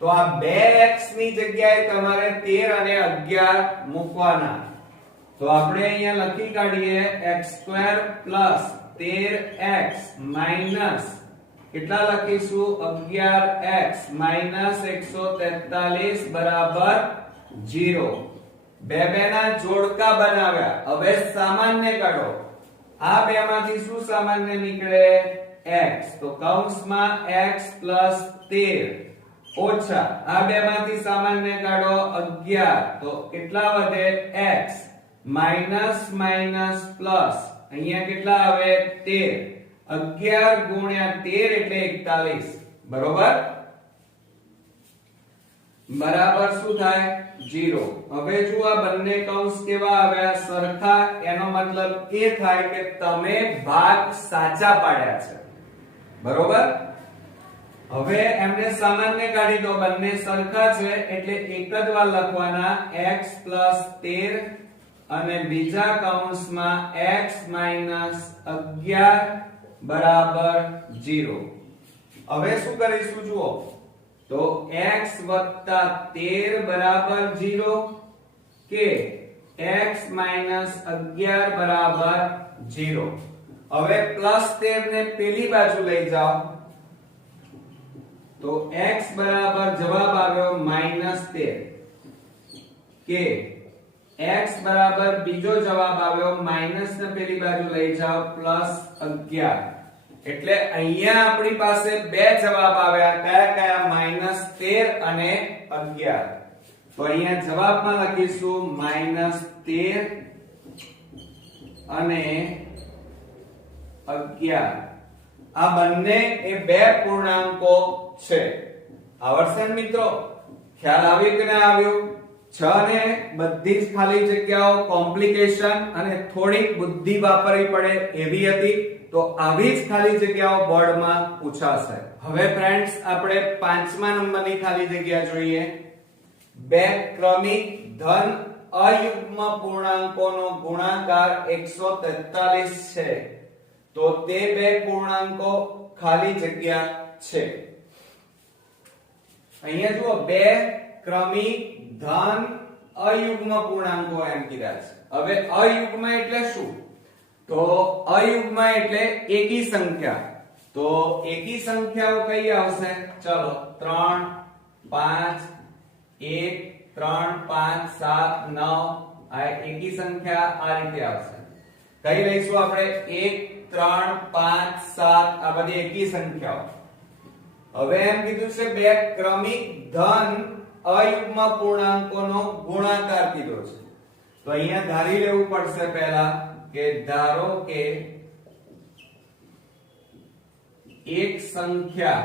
તો આ 2x ની જગ્યાએ તમારે 13 અને 11 મૂકવાના. તો આપણે અહીંયા લખી કાઢીએ x² + 13x માઈનસ કેટલા લખીશું? 11x માઈનસ 143 બરાબર 0. બે ના જોડકા બનાવ્યા. હવે સામાન્ય કાઢો. આ બે માંથી શું સામાન્ય નીકળે? x. તો કૌંસમાં x + 13 ઓછા આ બે માંથી સામાન્ય કાઢો 11 તો કેટલા વધે? x માઈનસ માઈનસ પ્લસ અહીંયા કેટલા આવે? 13. 11 ગુણ્યા 13 એટલે 41. બરોબર? બરાબર શું થાય? 0. હવે જો આ બંને કૌંસ કેવા આવ્યા? સરખા. એનો મતલબ એ થાય કે તમે ભાગ સાચા પાડ્યા છે. બરોબર? હવે એમને સામાન્ય કાઢી દો. બંને સરખા છે એટલે એક જ વાર લખવાના x + 13 અને બીજા કૌંસમાં x - 11 બરાબર 0. હવે શું કરીશું જુઓ. તો x + 13 બરાબર 0 કે x - 11 બરાબર 0. હવે +13 ને પેલી બાજુ લઈ જાઓ તો x બરાબર જવાબ આવ્યો -13 કે x બરાબર બીજો જવાબ આવ્યો માઈનસ ને પેલી બાજુ લઈ જાઓ +11. એટલે અહીંયા આપણી પાસે બે જવાબ આવ્યા. કયા કયા? -13 અને 11. તો અહીંયા જવાબમાં લખીશું -13 અને 11. આ બંને એ બે પૂર્ણાંકો છે. આવડશે ને મિત્રો? ખ્યાલ આવ્યો કે ના આવ્યો? 6 ને બધી જ ખાલી જગ્યાઓ કોમ્પ્લિકેશન અને થોડીક બુદ્ધિ વાપરવી પડે એવી હતી. તો આવી જ ખાલી જગ્યાઓ બોર્ડમાં પૂછાશે. હવે ફ્રેન્ડ્સ આપણે 5મા નંબરની ખાલી જગ્યા જોઈએ. બે ક્રમિક ધન અયુગ્મ પૂર્ણાંકોનો ગુણાકાર 143 છે. તો તે બે પૂર્ણાંકો ખાલી જગ્યા છે. અહીંયા જુઓ બે ક્રમિક ધન અયુગ્મ પૂર્ણાંકો એમ કીધા છે. હવે અયુગ્મ એટલે શું? તો અયુગ્મ એટલે એકી સંખ્યા. તો એકી સંખ્યાઓ કઈ આવશે? ચલો 3 5 1 3 5 7 9 આ એકી સંખ્યા આ રીતે આવશે. કઈ લઈશું આપણે? 1 3 5 7 આ બધી એકી સંખ્યાઓ. હવે એમ કીધું છે બે ક્રમિક ધન અયુગ્મ પૂર્ણાંકોનો ગુણાકાર કીધો છે. તો અહીંયા ધારી લેવું પડશે પહેલા કે ધારો કે એક સંખ્યા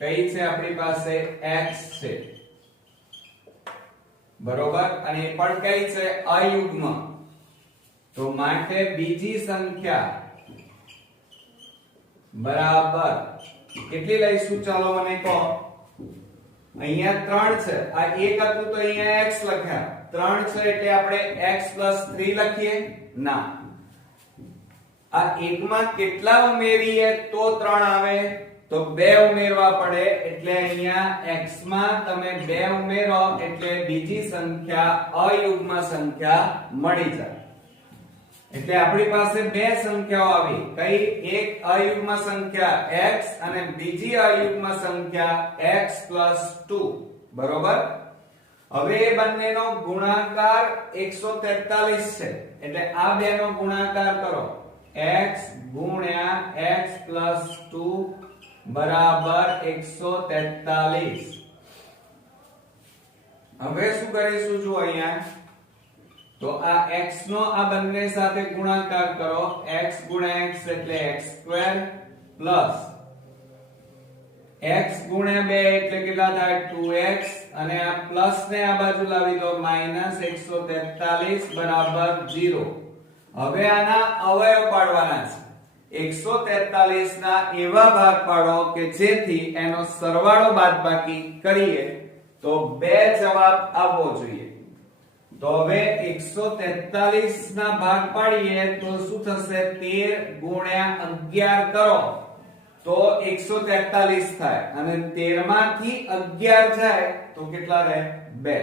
કઈ છે આપણી પાસે? x છે. બરોબર? અને એ પણ કઈ છે? અયુગ્મ. તો માટે બીજી સંખ્યા બરાબર કેટલી લઈશું? ચાલો મને કહો. અહીંયા 3 છે. આ 1 હતું તો અહીંયા x લખ્યા. 3 છે એટલે આપણે x + 3 લખીએ? ના. આ એકમાં કેટલા ઉમેરીએ તો 3 આવે? તો 2 ઉમેરવા પડે. એટલે અહીંયા x માં તમે 2 ઉમેરો એટલે બીજી સંખ્યા અયુગ્મ સંખ્યા મળી જાય. એટલે આપણી પાસે બે સંખ્યાઓ આવી. કઈ? એક અયુગ્મ સંખ્યા x અને બીજી અયુગ્મ સંખ્યા x + 2. બરોબર? હવે એ બંનેનો ગુણાકાર 143 છે. એટલે આ બેનો ગુણાકાર કરો. x ગુણ્યા x + 2 બરાબર 143. હવે શું કરીશું જો અહીંયા? તો આ x નો આ બંને સાથે ગુણાકાર કરો, x ગુણ્યા x એટલે x² પ્લસ x ગુણ્યા 2 એટલે કેટલા થાય 2x અને આ પ્લસ ને આ બાજુ લાવી દો -143 બરાબર 0. હવે આના અવયવ પાડવાના છે. 143 ના એવા ભાગ પાડો કે જેથી એનો સરવાળો બાદબાકી કરીએ તો 2 જવાબ આવવો જોઈએ. તો હવે 143 ના ભાગ પાડીએ તો શું થશે 13 ગુણ્યા 11 કરો તો 143 થાય અને 13 માંથી 11 જાય તો કેટલા રહે 2.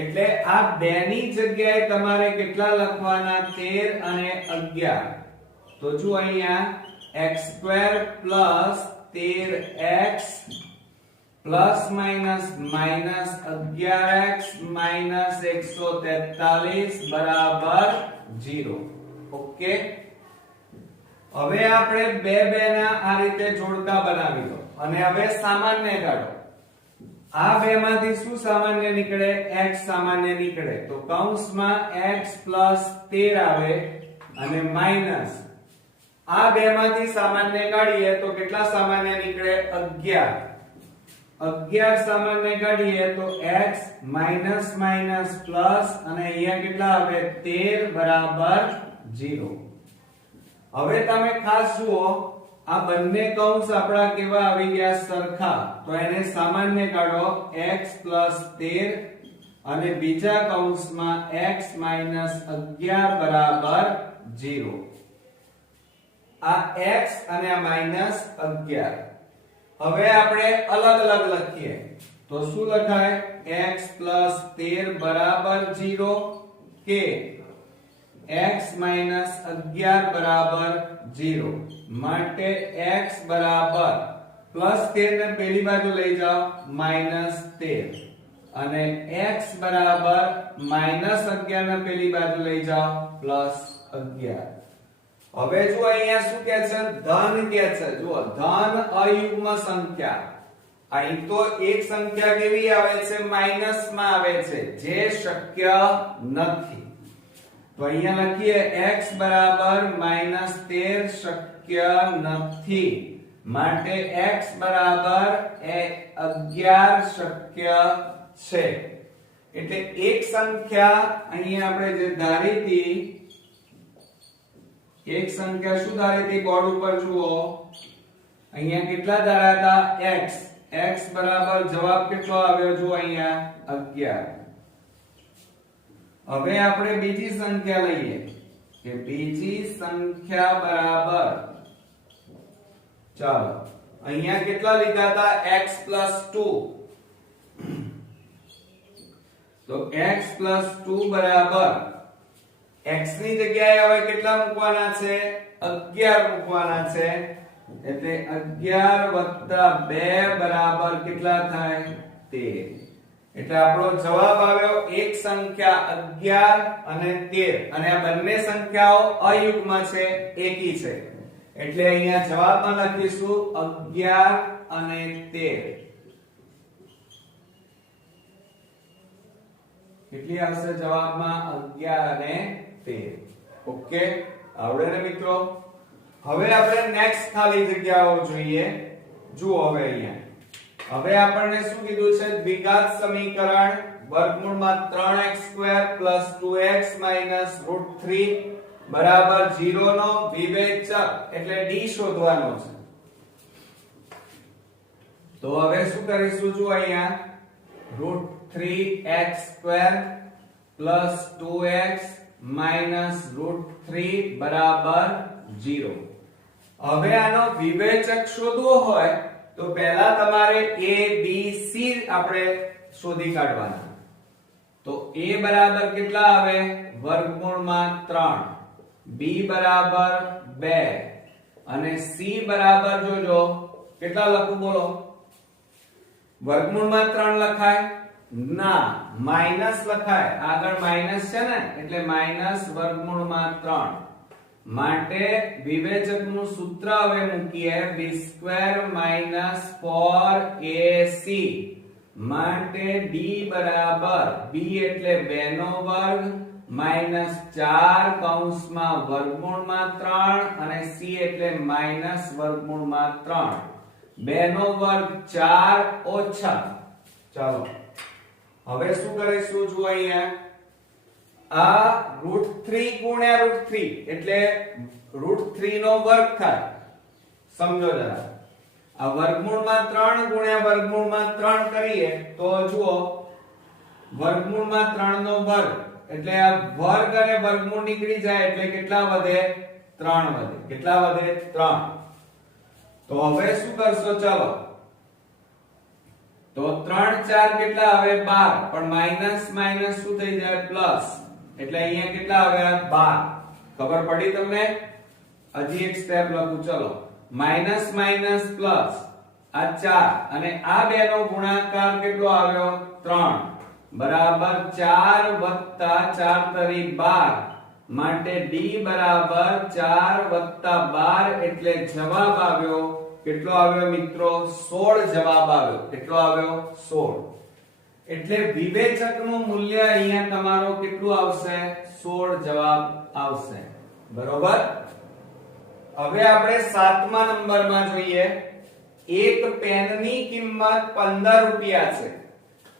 એટલે આ 2 ની જગ્યાએ તમારે કેટલા લખવાના 13 અને 11. તો જો અહીંયા x² + 13x plus minus -11x -143 બરાબર 0. ઓકે, હવે આપણે બે ના આ રીતે જોડકા બનાવી દો અને હવે સામાન્ય કાઢો. આ બે માંથી શું સામાન્ય નીકળે x સામાન્ય નીકળે તો કૌંસમાં x + 13 આવે અને માઈનસ આ બે માંથી સામાન્ય કાઢીએ તો કેટલા સામાન્ય નીકળે 11. 11 સામાન્ય કાઢીએ તો x માઈનસ માઈનસ પ્લસ અને અહીંયા કેટલા આવે 13 બરાબર 0. હવે તમે ખાસ જુઓ આ બંને કૌંસ આપણા કેવા આવી ગયા સરખા તો એને સામાન્ય કાઢો x + 13 અને બીજા કૌંસમાં x - 11 બરાબર 0. આ x અને આ -11. હવે આપણે અલગ અલગ લખીએ તો શું લખાય x + 13 બરાબર 0 કે x - 11 બરાબર 0. માટે x બરાબર +13 ને પેલી બાજુ લઈ જાઓ -13 અને x બરાબર -11 ને પેલી બાજુ લઈ જાઓ +11. હવે જો અહીંયા શું કહે છે ધન કહે છે. જુઓ ધન અયુગ્મ સંખ્યા. અહીં તો એક સંખ્યા કેવી આવે છે માઈનસ માં આવે છે જે શક્ય નથી. તો અહીંયા લખીએ x બરાબર -13 શક્ય નથી માટે x બરાબર 11 શક્ય છે. એટલે એક સંખ્યા અહીંયા આપણે જે ધારી હતી એક સંખ્યા શું ધારી હતી બોર્ડ ઉપર જુઓ અહીંયા કેટલા ધાર્યા હતા x. x બરાબર જવાબ કેટલો આવ્યો જો અહીંયા 11. હવે આપણે બીજી સંખ્યા લઈએ કે બીજી સંખ્યા બરાબર ચાલો અહીંયા કેટલા લીધા હતા x + 2. તો x + 2 બરાબર x ની જગ્યાએ હવે કેટલા મૂકવાના છે 11 મૂકવાના છે. એટલે 11 + 2 બરાબર કેટલા થાય 13. એટલે આપણો જવાબ આવ્યો એક સંખ્યા 11 અને 13 અને આ બંને સંખ્યાઓ અયુગ્મ છે એકી છે. એટલે અહીંયા જવાબમાં લખીશું 11 અને 13. કેટલી આવશે જવાબમાં 11 અને 13. ઓકે, આવડે ને મિત્રો? હવે આપણે નેક્સ્ટ ખાલી જગ્યાઓ જોઈએ. જુઓ હવે અહીંયા હવે આપણને શું કીધું છે દ્વિઘાત સમીકરણ વર્ગમૂળમાં 3x² + 2x - √3 બરાબર 0 નો વિવેચક એટલે d શોધવાનો છે. તો હવે શું કરીશું જો અહીંયા √3x² + 2x - √3 બરાબર 0. હવે આનો વિવેચક શોધવો હોય તો પહેલા તમારે a b c આપણે શોધી કાઢવાના. તો a બરાબર કેટલા આવે વર્ગમૂળમાં 3, b બરાબર 2 અને c બરાબર જોજો કેટલા લખું બોલો વર્ગમૂળમાં 3 લખાય ના માઈનસ લખાય. આગળ માઈનસ છે ને એટલે માઈનસ વર્ગમૂળમાં 3 માટે વિવેચકનું સૂત્ર હવે મૂકીએ b² - 4ac માટે d બરાબર b એટલે 2 નો વર્ગ માઈનસ 4 કૌંસમાં વર્ગમૂળમાં 3 અને c એટલે માઈનસ વર્ગમૂળમાં 3 2 નો વર્ગ 4 ઓછા. ચાલો હવે શું કરીશું? જુઓ અહીંયા આ √3 ગુણ્યા √3 એટલે √3 નો વર્ગ થાય. સમજો જરા, આ વર્ગમૂળમાં 3 ગુણ્યા વર્ગમૂળમાં 3 કરીએ તો જુઓ વર્ગમૂળમાં 3 નો વર્ગ એટલે આ વર્ગ અને વર્ગમૂળ નીકળી જાય એટલે કેટલા વધે? 3 વધે. કેટલા વધે? 3. તો હવે શું કરશો? ચાલો તો 3 4 કેટલા આવે? 12. પણ માઈનસ માઈનસ શું થઈ જાય? પ્લસ. એટલે અહીંયા કેટલા આવ્યા? 12. ખબર પડી તમને? હજી એક સ્ટેપ લખું. ચલો માઈનસ માઈનસ પ્લસ આ 4 અને આ બે નો ગુણાકાર કેટલો આવ્યો? 3 બરાબર 4 વત્તા 4 તરી 12 માટે d બરાબર 4 વત્તા 12 એટલે જવાબ આવ્યો કેટલો આવ્યો મિત્રો? 16 જવાબ આવ્યો. કેટલો આવ્યો? 16. એટલે વિવેચકનું મૂલ્ય અહીંયા તમારો કેટલું આવશે? 16 જવાબ આવશે. બરોબર. હવે આપણે 7મા નંબરમાં જોઈએ. એક પેનની કિંમત 15 રૂપિયા છે.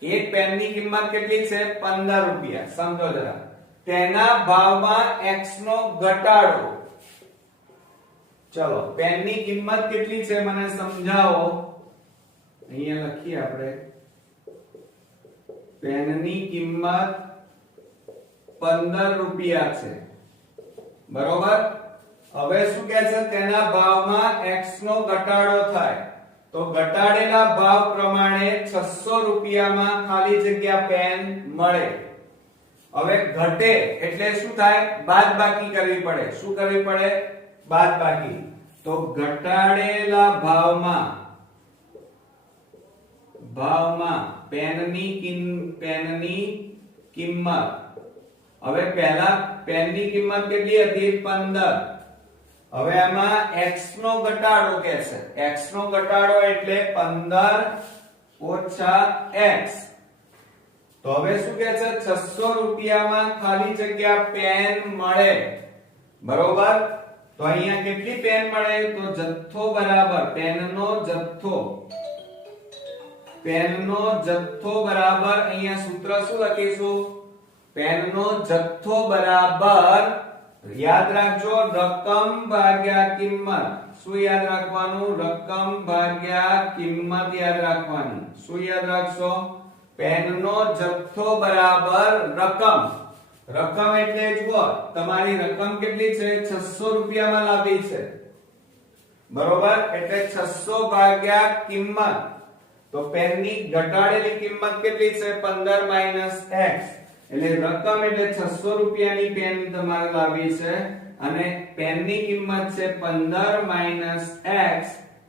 એક પેનની કિંમત કેટલી છે? 15 રૂપિયા. સમજો જરા. તેના ભાવમાં x નો ઘટાડો. ચલો પેનની કિંમત કેટલી છે મને સમજાવો. અહીંયા લખીએ આપણે. પેનની કિંમત 15 રૂપિયા છે. બરોબર. હવે શું કહે છે? તેના ભાવમાં x નો ઘટાડો થાય. તો ઘટાડેલા ભાવ પ્રમાણે 600 રૂપિયામાં ખાલી જગ્યા પેન મળે. હવે ઘટે એટલે શું થાય? બાદબાકી કરવી પડે. શું કરવી પડે? બાદબાકી. તો ઘટાડેલા ભાવમાં પેનની કિંમત. હવે પહેલા પેનની કિંમત કેટલી હતી? 15. હવે આમાં x નો ઘટાડો કે છે. x નો ઘટાડો એટલે 15 ઓછા x. તો હવે શું કહે છે? 600 રૂપિયામાં ખાલી જગ્યા પેન મળે. બરોબર. તો અહીંયા કેટલી પેન મળે? તો જથ્થો બરાબર પેનનો જથ્થો બરાબર અહીંયા સૂત્ર શું લખીશું? પેનનો જથ્થો બરાબર યાદ રાખજો રકમ ભાગ્યા કિંમત. શું યાદ રાખવાનું? રકમ ભાગ્યા કિંમત યાદ રાખવાની. શું યાદ રાખશો? પેનનો જથ્થો બરાબર રકમ. રકમ એટલે જુઓ તમારી રકમ કેટલી છે? 600 રૂપિયામાં લાવી છે. બરોબર. એટલે 600 ભાગ્યા કિંમત. તો પેનની ઘટાડેલી કિંમત કેટલી છે? 15 માઈનસ x. એટલે રકમ એટલે 600 રૂપિયાની પેન તમારે લાવી છે અને પેનની કિંમત છે 15 માઈનસ x.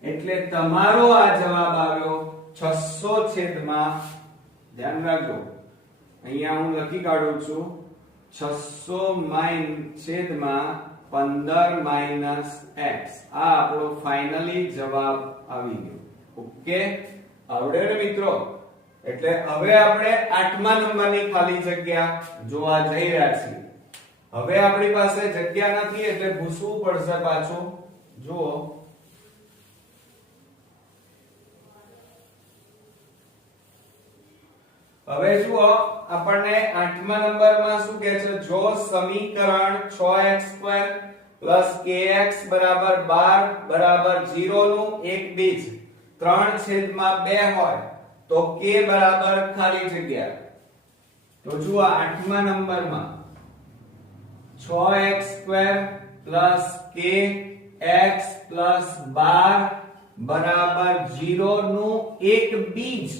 એટલે તમારો આ જવાબ આવ્યો 600 છેદમાં. ધ્યાન રાખજો અહીંયા હું લખી કાઢું છું 600 છેદમાં 15 માઈનસ x. આ આપણો ફાઇનલી જવાબ આવી ગયો. ઓકે. આવડે ને મિત્રો? એટલે હવે આપણે 8મા નંબરની ખાલી જગ્યા જોવા જઈ રહ્યા છીએ. હવે આપણી પાસે જગ્યા નથી એટલે ભૂસવું પડશે પાછું. જુઓ હવે જુઓ આપણને 8મા નંબરમાં શું કહે છે? જો સમીકરણ 6x² kx 12 0 નું એક બીજ 3/2 હોય તો k બરાબર ખાલી જગ્યા. તો જુઓ 8મા નંબરમાં 6x² kx 12 0 નું એક બીજ.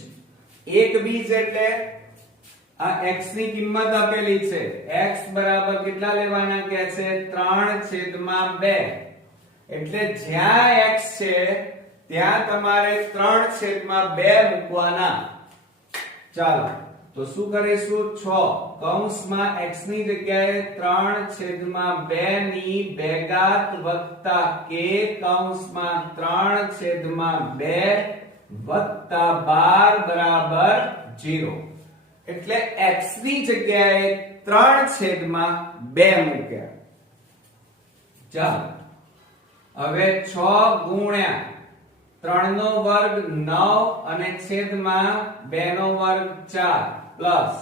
એક બીજ એટલે આ x ની કિંમત આપેલી છે. x બરાબર કેટલા લેવાના કહે છે? 3/2. એટલે જ્યાં x છે ત્યાં તમારે 3/2 મૂકવાના. ચાલો તો શું કરીશું? 6 કૌંસમાં x ની જગ્યાએ 3/2 ની ભેગાત વત્તા k કૌંસમાં 3/2 વત્તા 12 બરાબર 0. એટલે x ની જગ્યાએ 3/2 મૂક્યા. ચાલો હવે 6 ગુણ્યા 3 નો વર્ગ 9 અને છેદમાં 2 નો વર્ગ 4 પ્લસ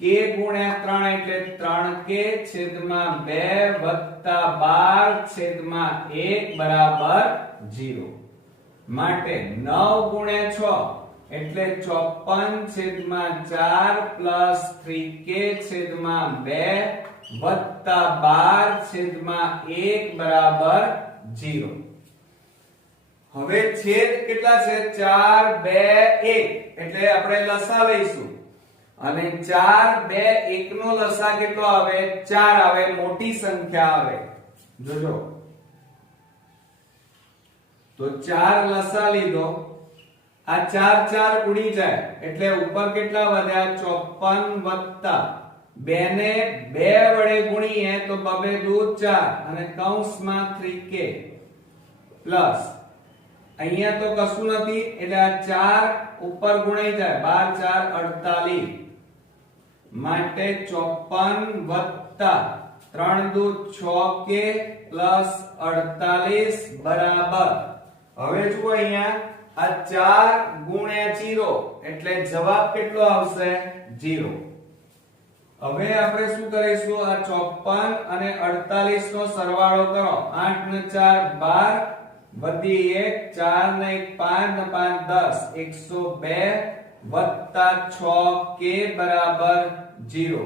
k ગુણ્યા 3 એટલે 3k છેદમાં 2 વત્તા 12 છેદમાં 1 બરાબર 0. માટે 9 ગુણ્યા 6 એટલે 54 છેદમાં 4 પ્લસ 3k છેદમાં 2 વત્તા 12 છેદમાં 1 બરાબર 0. હવે છેદ કેટલા છે? 4 2 1 એટલે આપણે લસા લઈશું અને 4 2 1 નો લસા કેટલો આવે? 4 આવે, મોટી સંખ્યા આવે. જોજો તો 4 લસા લીધો, આ 4 4 ઉડી જાય એટલે ઉપર કેટલા વધ્યા? 54 વત્તા 2 ને 2 વડે ગુણીએ તો 2 દુ 4 અને કૌંસમાં 3k પ્લસ અહીંયા તો કશું નથી એટલે આ 4 ઉપર ગુણાઈ જાય, 12 4 48 માટે 54 વત્તા 3 દુ 6k પ્લસ 48 બરાબર. હવે જુઓ અહીંયા આ 4 ગુણ્યા 0 એટલે જવાબ કેટલો આવશે? 0. હવે આપણે શું કરીશું? આ 54 અને 48 નો સરવાળો કરો. 8 ને 4 12 વધી 1 4 ને 1 5 ને 5 10 102 વત્તા 6k બરાબર 0.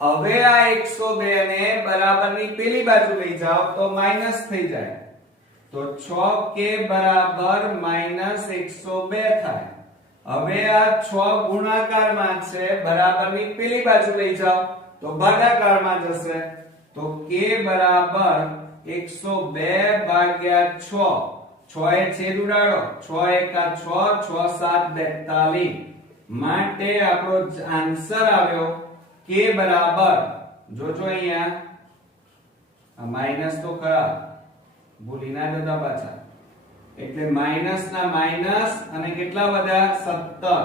હવે આ 102 ને બરાબરની પેલી બાજુ લઈ જાઓ તો માઈનસ થઈ જાય, તો 6k બરાબર -102 થાય. હવે આ 6 ગુણાકારમાં છે, બરાબરની પેલી બાજુ લઈ જાઓ તો ભાગાકારમાં જશે, તો k બરાબર 102 ભાગ્યા 6. 6 એ છેદ ઉડાડો, 6 એકા 6 6 7 42 માટે આપણો આન્સર આવ્યો k બરાબર, જોજો અહીંયા આ માઈનસ તો ખરા, ભૂલી ના જતા પાછા, એટલે માઈનસ ના માઈનસ અને કેટલા વધ્યા? 17.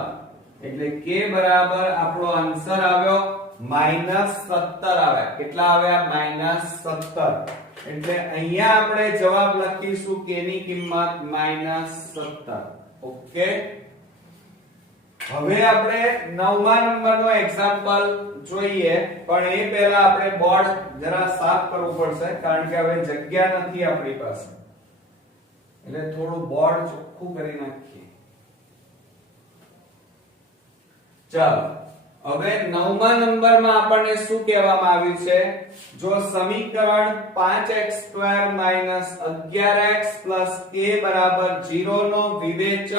એટલે k બરાબર આપણો આન્સર આવ્યો -17 આવ્યા. કેટલા આવ્યા? -17. એટલે અહીંયા આપણે જવાબ લખીશું k ની કિંમત -17. ઓકે, હવે આપણે 9મા નંબરનો એક્ઝામ્પલ જોઈએ, પણ એ પહેલા આપણે બોર્ડ જરા સાફ કરવું પડશે કારણ કે હવે જગ્યા નથી આપણી પાસે, એટલે થોડું બોર્ડ ચોખ્ખું કરી નાખીએ. ચાલો હવે 9મા નંબરમાં આપણને શું કહેવામાં આવ્યું છે? જો સમીકરણ 5x² 11x k 0 નો વિવેચક,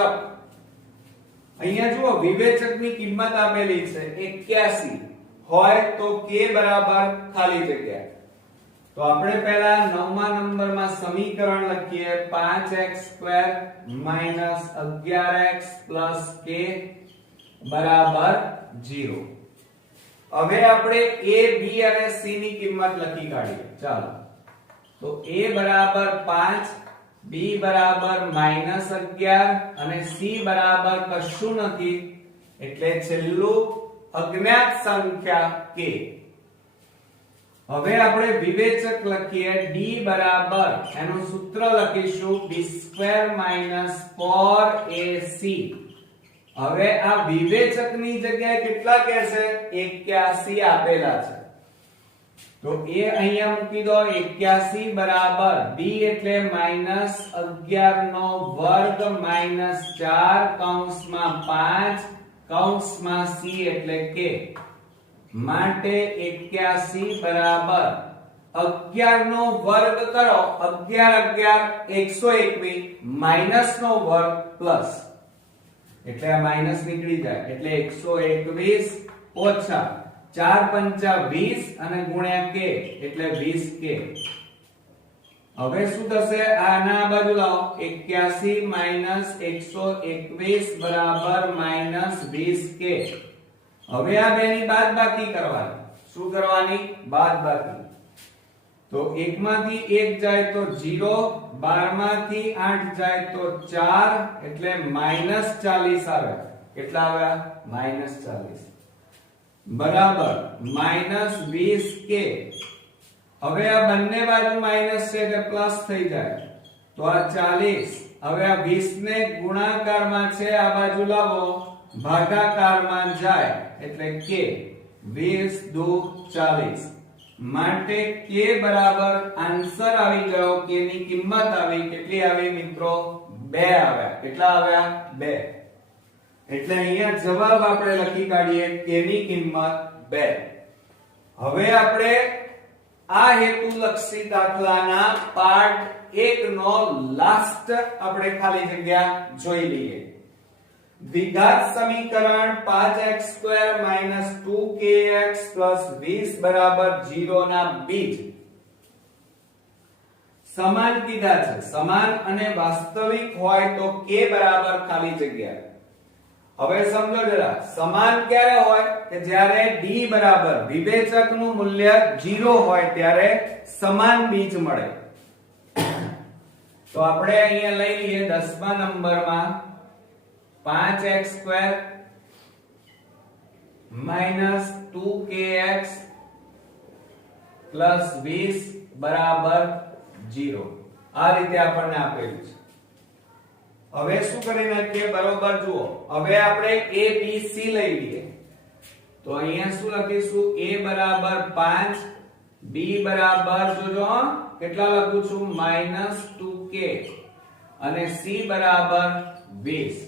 અહીંયા જુઓ વિવેચકની કિંમત આપેલી છે 81 હોય તો k બરાબર ખાલી જગ્યા. તો આપણે પહેલા 9મા નંબરમાં સમીકરણ લખીએ 5x² 11x k બરાબર 0. હવે આપણે a b અને c ની કિંમત લખી કાઢીએ. ચાલો, તો a બરાબર 5, b બરાબર -11 અને c બરાબર કશું નથી એટલે છેલ્લું અજ્ઞાત સંખ્યા k. હવે આપણે વિવેચક લખીએ d બરાબર, એનું સૂત્ર લખીશું b² -4ac. હવે આ વિવેચકની જગ્યાએ કેટલા કહેશે? 81 આપેલા છે, તો એ અહીંયા મૂકી દો. 81 બરાબર b એટલે -11 નો વર્ગ -4 કૌંસમાં 5 કૌંસમાં c એટલે k માટે 81 બરાબર 11 નો વર્ગ કરો, 11 121 માઈનસ નો વર્ગ પ્લસ, એટલે આ માઈનસ નીકળી જાય એટલે 121 ઓછા 4 5 20 અને ગુણ્યા k એટલે 20k. હવે શું થશે? આના બાજુ લાવો, 81 121 બરાબર -20k. હવે આ બેની બાદબાકી કરવાની. શું કરવાની? બાદબાકી. તો 1 માંથી 1 જાય તો 0, 12 માંથી 8 જાય તો 4 એટલે -40 આવે. કેટલા આવ્યા? -40 બરાબર -20k. હવે આ બંને બાજુ માઈનસ છે એટલે પ્લસ થઈ જાય તો આ 40. હવે આ 20 ને ગુણાકારમાં છે, આ બાજુ લાવો ભાગાકારમાં જાય એટલે k. 20 દુ 40 માટે k બરાબર આન્સર આવી ગયો. k ની કિંમત આવી કેટલી આવી મિત્રો? 2 આવ્યા. કેટલા આવ્યા? 2. એટલે અહીંયા જવાબ આપણે લખી કાઢીએ k ની કિંમત 2. હવે આપણે આ હેતુલક્ષી દાખલાના પાર્ટ 1 નો લાસ્ટ આપણે ખાલી જગ્યા જોઈ લઈએ. દ્વિઘાત સમીકરણ 5x² - 2kx + 20 બરાબર 0 ના બીજ સમાન કીધા છે. સમાન અને વાસ્તવિક હોય તો k બરાબર ખાલી જગ્યા. હવે સમજો જરા, સમાન ક્યારે હોય? કે જ્યારે d બરાબર વિવેચકનું મૂલ્ય 0 હોય ત્યારે સમાન બીજ મળે. તો આપણે અહીંયા લઈ લઈએ 10મા નંબરમાં 5x² - 2kx + 20 બરાબર 0. આ રીતે આપણને આપેલું છે. હવે શું કરી નાખીએ? બરોબર જુઓ, હવે આપણે a b c લઈ લઈએ. તો અહીંયા શું લખીશું? a બરાબર 5, b બરાબર જોજો કેટલા લખું છું? -2k અને c બરાબર 20.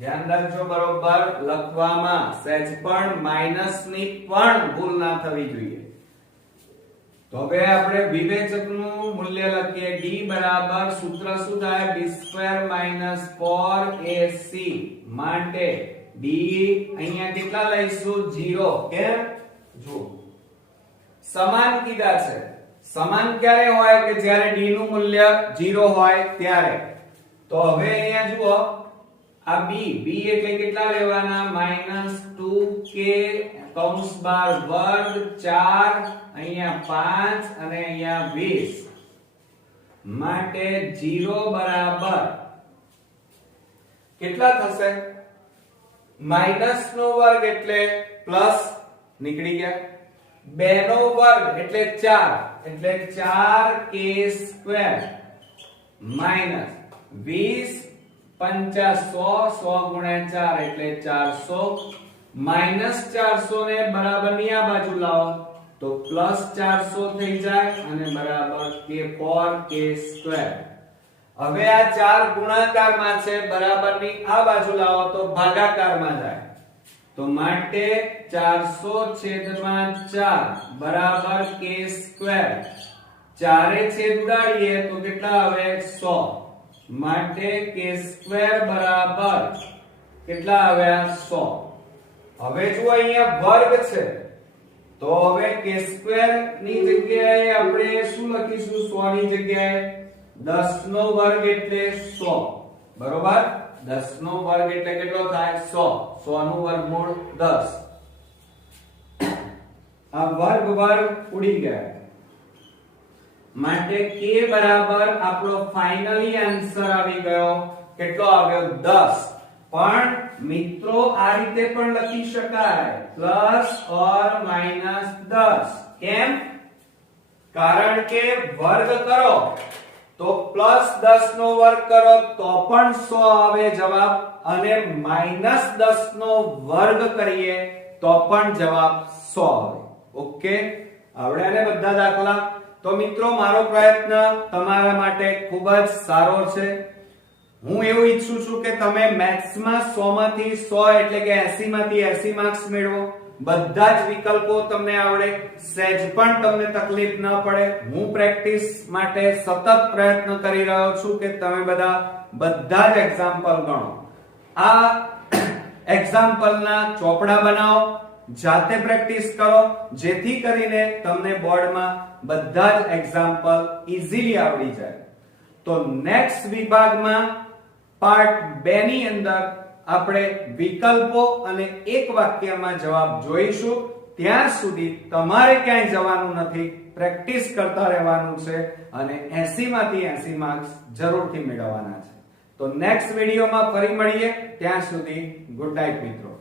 ધ્યાન રાખજો બરોબર લખવામાં સહેજ પણ માઈનસ ની પણ ભૂલ ના થવી જોઈએ. તો હવે આપણે વિવેચકનું મૂલ્ય લખીએ. d બરાબર સૂત્ર શું થાય? b² - 4ac માટે d અહીંયા કેટલા લઈશું? 0. કેમ? જો સમાન કીધા છે. સમાન ક્યારે હોય? કે જ્યારે d નું મૂલ્ય 0 હોય ત્યારે. તો હવે અહીંયા જુઓ આ b એટલે કેટલા લેવાના? -2k કૌંસ બાર વર્ગ 4 અહીંયા 5 અને અહીંયા 20 માટે 0 બરાબર કેટલા થશે? માઈનસ નો વર્ગ એટલે પ્લસ નીકળી ગયા, 2 નો વર્ગ એટલે 4 એટલે 4k² માઈનસ 20 50 100 ગુણ્યા 4 એટલે 400 માઈનસ 400 ને બરાબર ની આ બાજુ લાવો તો પ્લસ 400 થઈ જાય અને બરાબર k4k². હવે આ 4 ગુણાકારમાં છે, બરાબર ની આ બાજુ લાવો તો ભાગાકારમાં જાય તો માટે 400/4 બરાબર k². ચારે છેદ ઉડાડીએ તો કેટલા આવે? 100 માટે k² બરાબર કેટલા આવ્યા? 100. હવે જો અહીંયા વર્ગ છે તો હવે k² ની જગ્યાએ આપણે શું લખીશું? 100 ની જગ્યાએ 10 નો વર્ગ એટલે 100 બરોબર. 10 નો વર્ગ એટલે કેટલો થાય? 100. 100 નું વર્ગમૂળ 10. આ વર્ગ ઉડી ગયા માટે k બરાબર આપણો ફાઇનલી આન્સર આવી ગયો. કેટલો આવ્યો? 10. પણ મિત્રો આ રીતે પણ લખી શકાય પ્લસ ઓર માઈનસ 10. કેમ? કારણ કે વર્ગ કરો તો પ્લસ 10 નો વર્ગ કરો તો પણ 100 આવે જવાબ અને માઈનસ 10 નો વર્ગ કરીએ તો પણ જવાબ 100 આવે. ઓકે, આવડ્યા ને બધા દાખલા? તો મિત્રો મારો પ્રયત્ન તમારા માટે ખૂબ જ સારો છે. હું એવું ઈચ્છું છું કે તમે મેથ્સમાં 100 માંથી 100 એટલે કે 80 માંથી 80 માર્ક્સ મેળવો. બધા જ વિકલ્પો તમને આવડે, સહેજ પણ તમને તકલીફ ન પડે. હું પ્રેક્ટિસ માટે સતત પ્રયત્ન કરી રહ્યો છું કે તમે બધા જ એક્ઝામ્પલ ગણો. આ એક્ઝામ્પલના ચોપડા બનાવો, જાતે પ્રેક્ટિસ કરો જેથી કરીને તમને બોર્ડમાં બધા જ એક્ઝામ્પલ ઈઝીલી આવડી જાય. તો નેક્સ્ટ વિભાગમાં પાર્ટ 2 ની અંદર આપણે વિકલ્પો અને એક વાક્યમાં જવાબ જોઈશું. ત્યાં સુધી તમારે ક્યાંય જવાનું નથી, પ્રેક્ટિસ કરતા રહેવાનું છે અને 80 માંથી 80 માર્ક્સ જરૂરથી મેળવવાના છે. તો નેક્સ્ટ વિડીયોમાં ફરી મળીએ. ત્યાં સુધી ગુડ નાઇટ મિત્રો.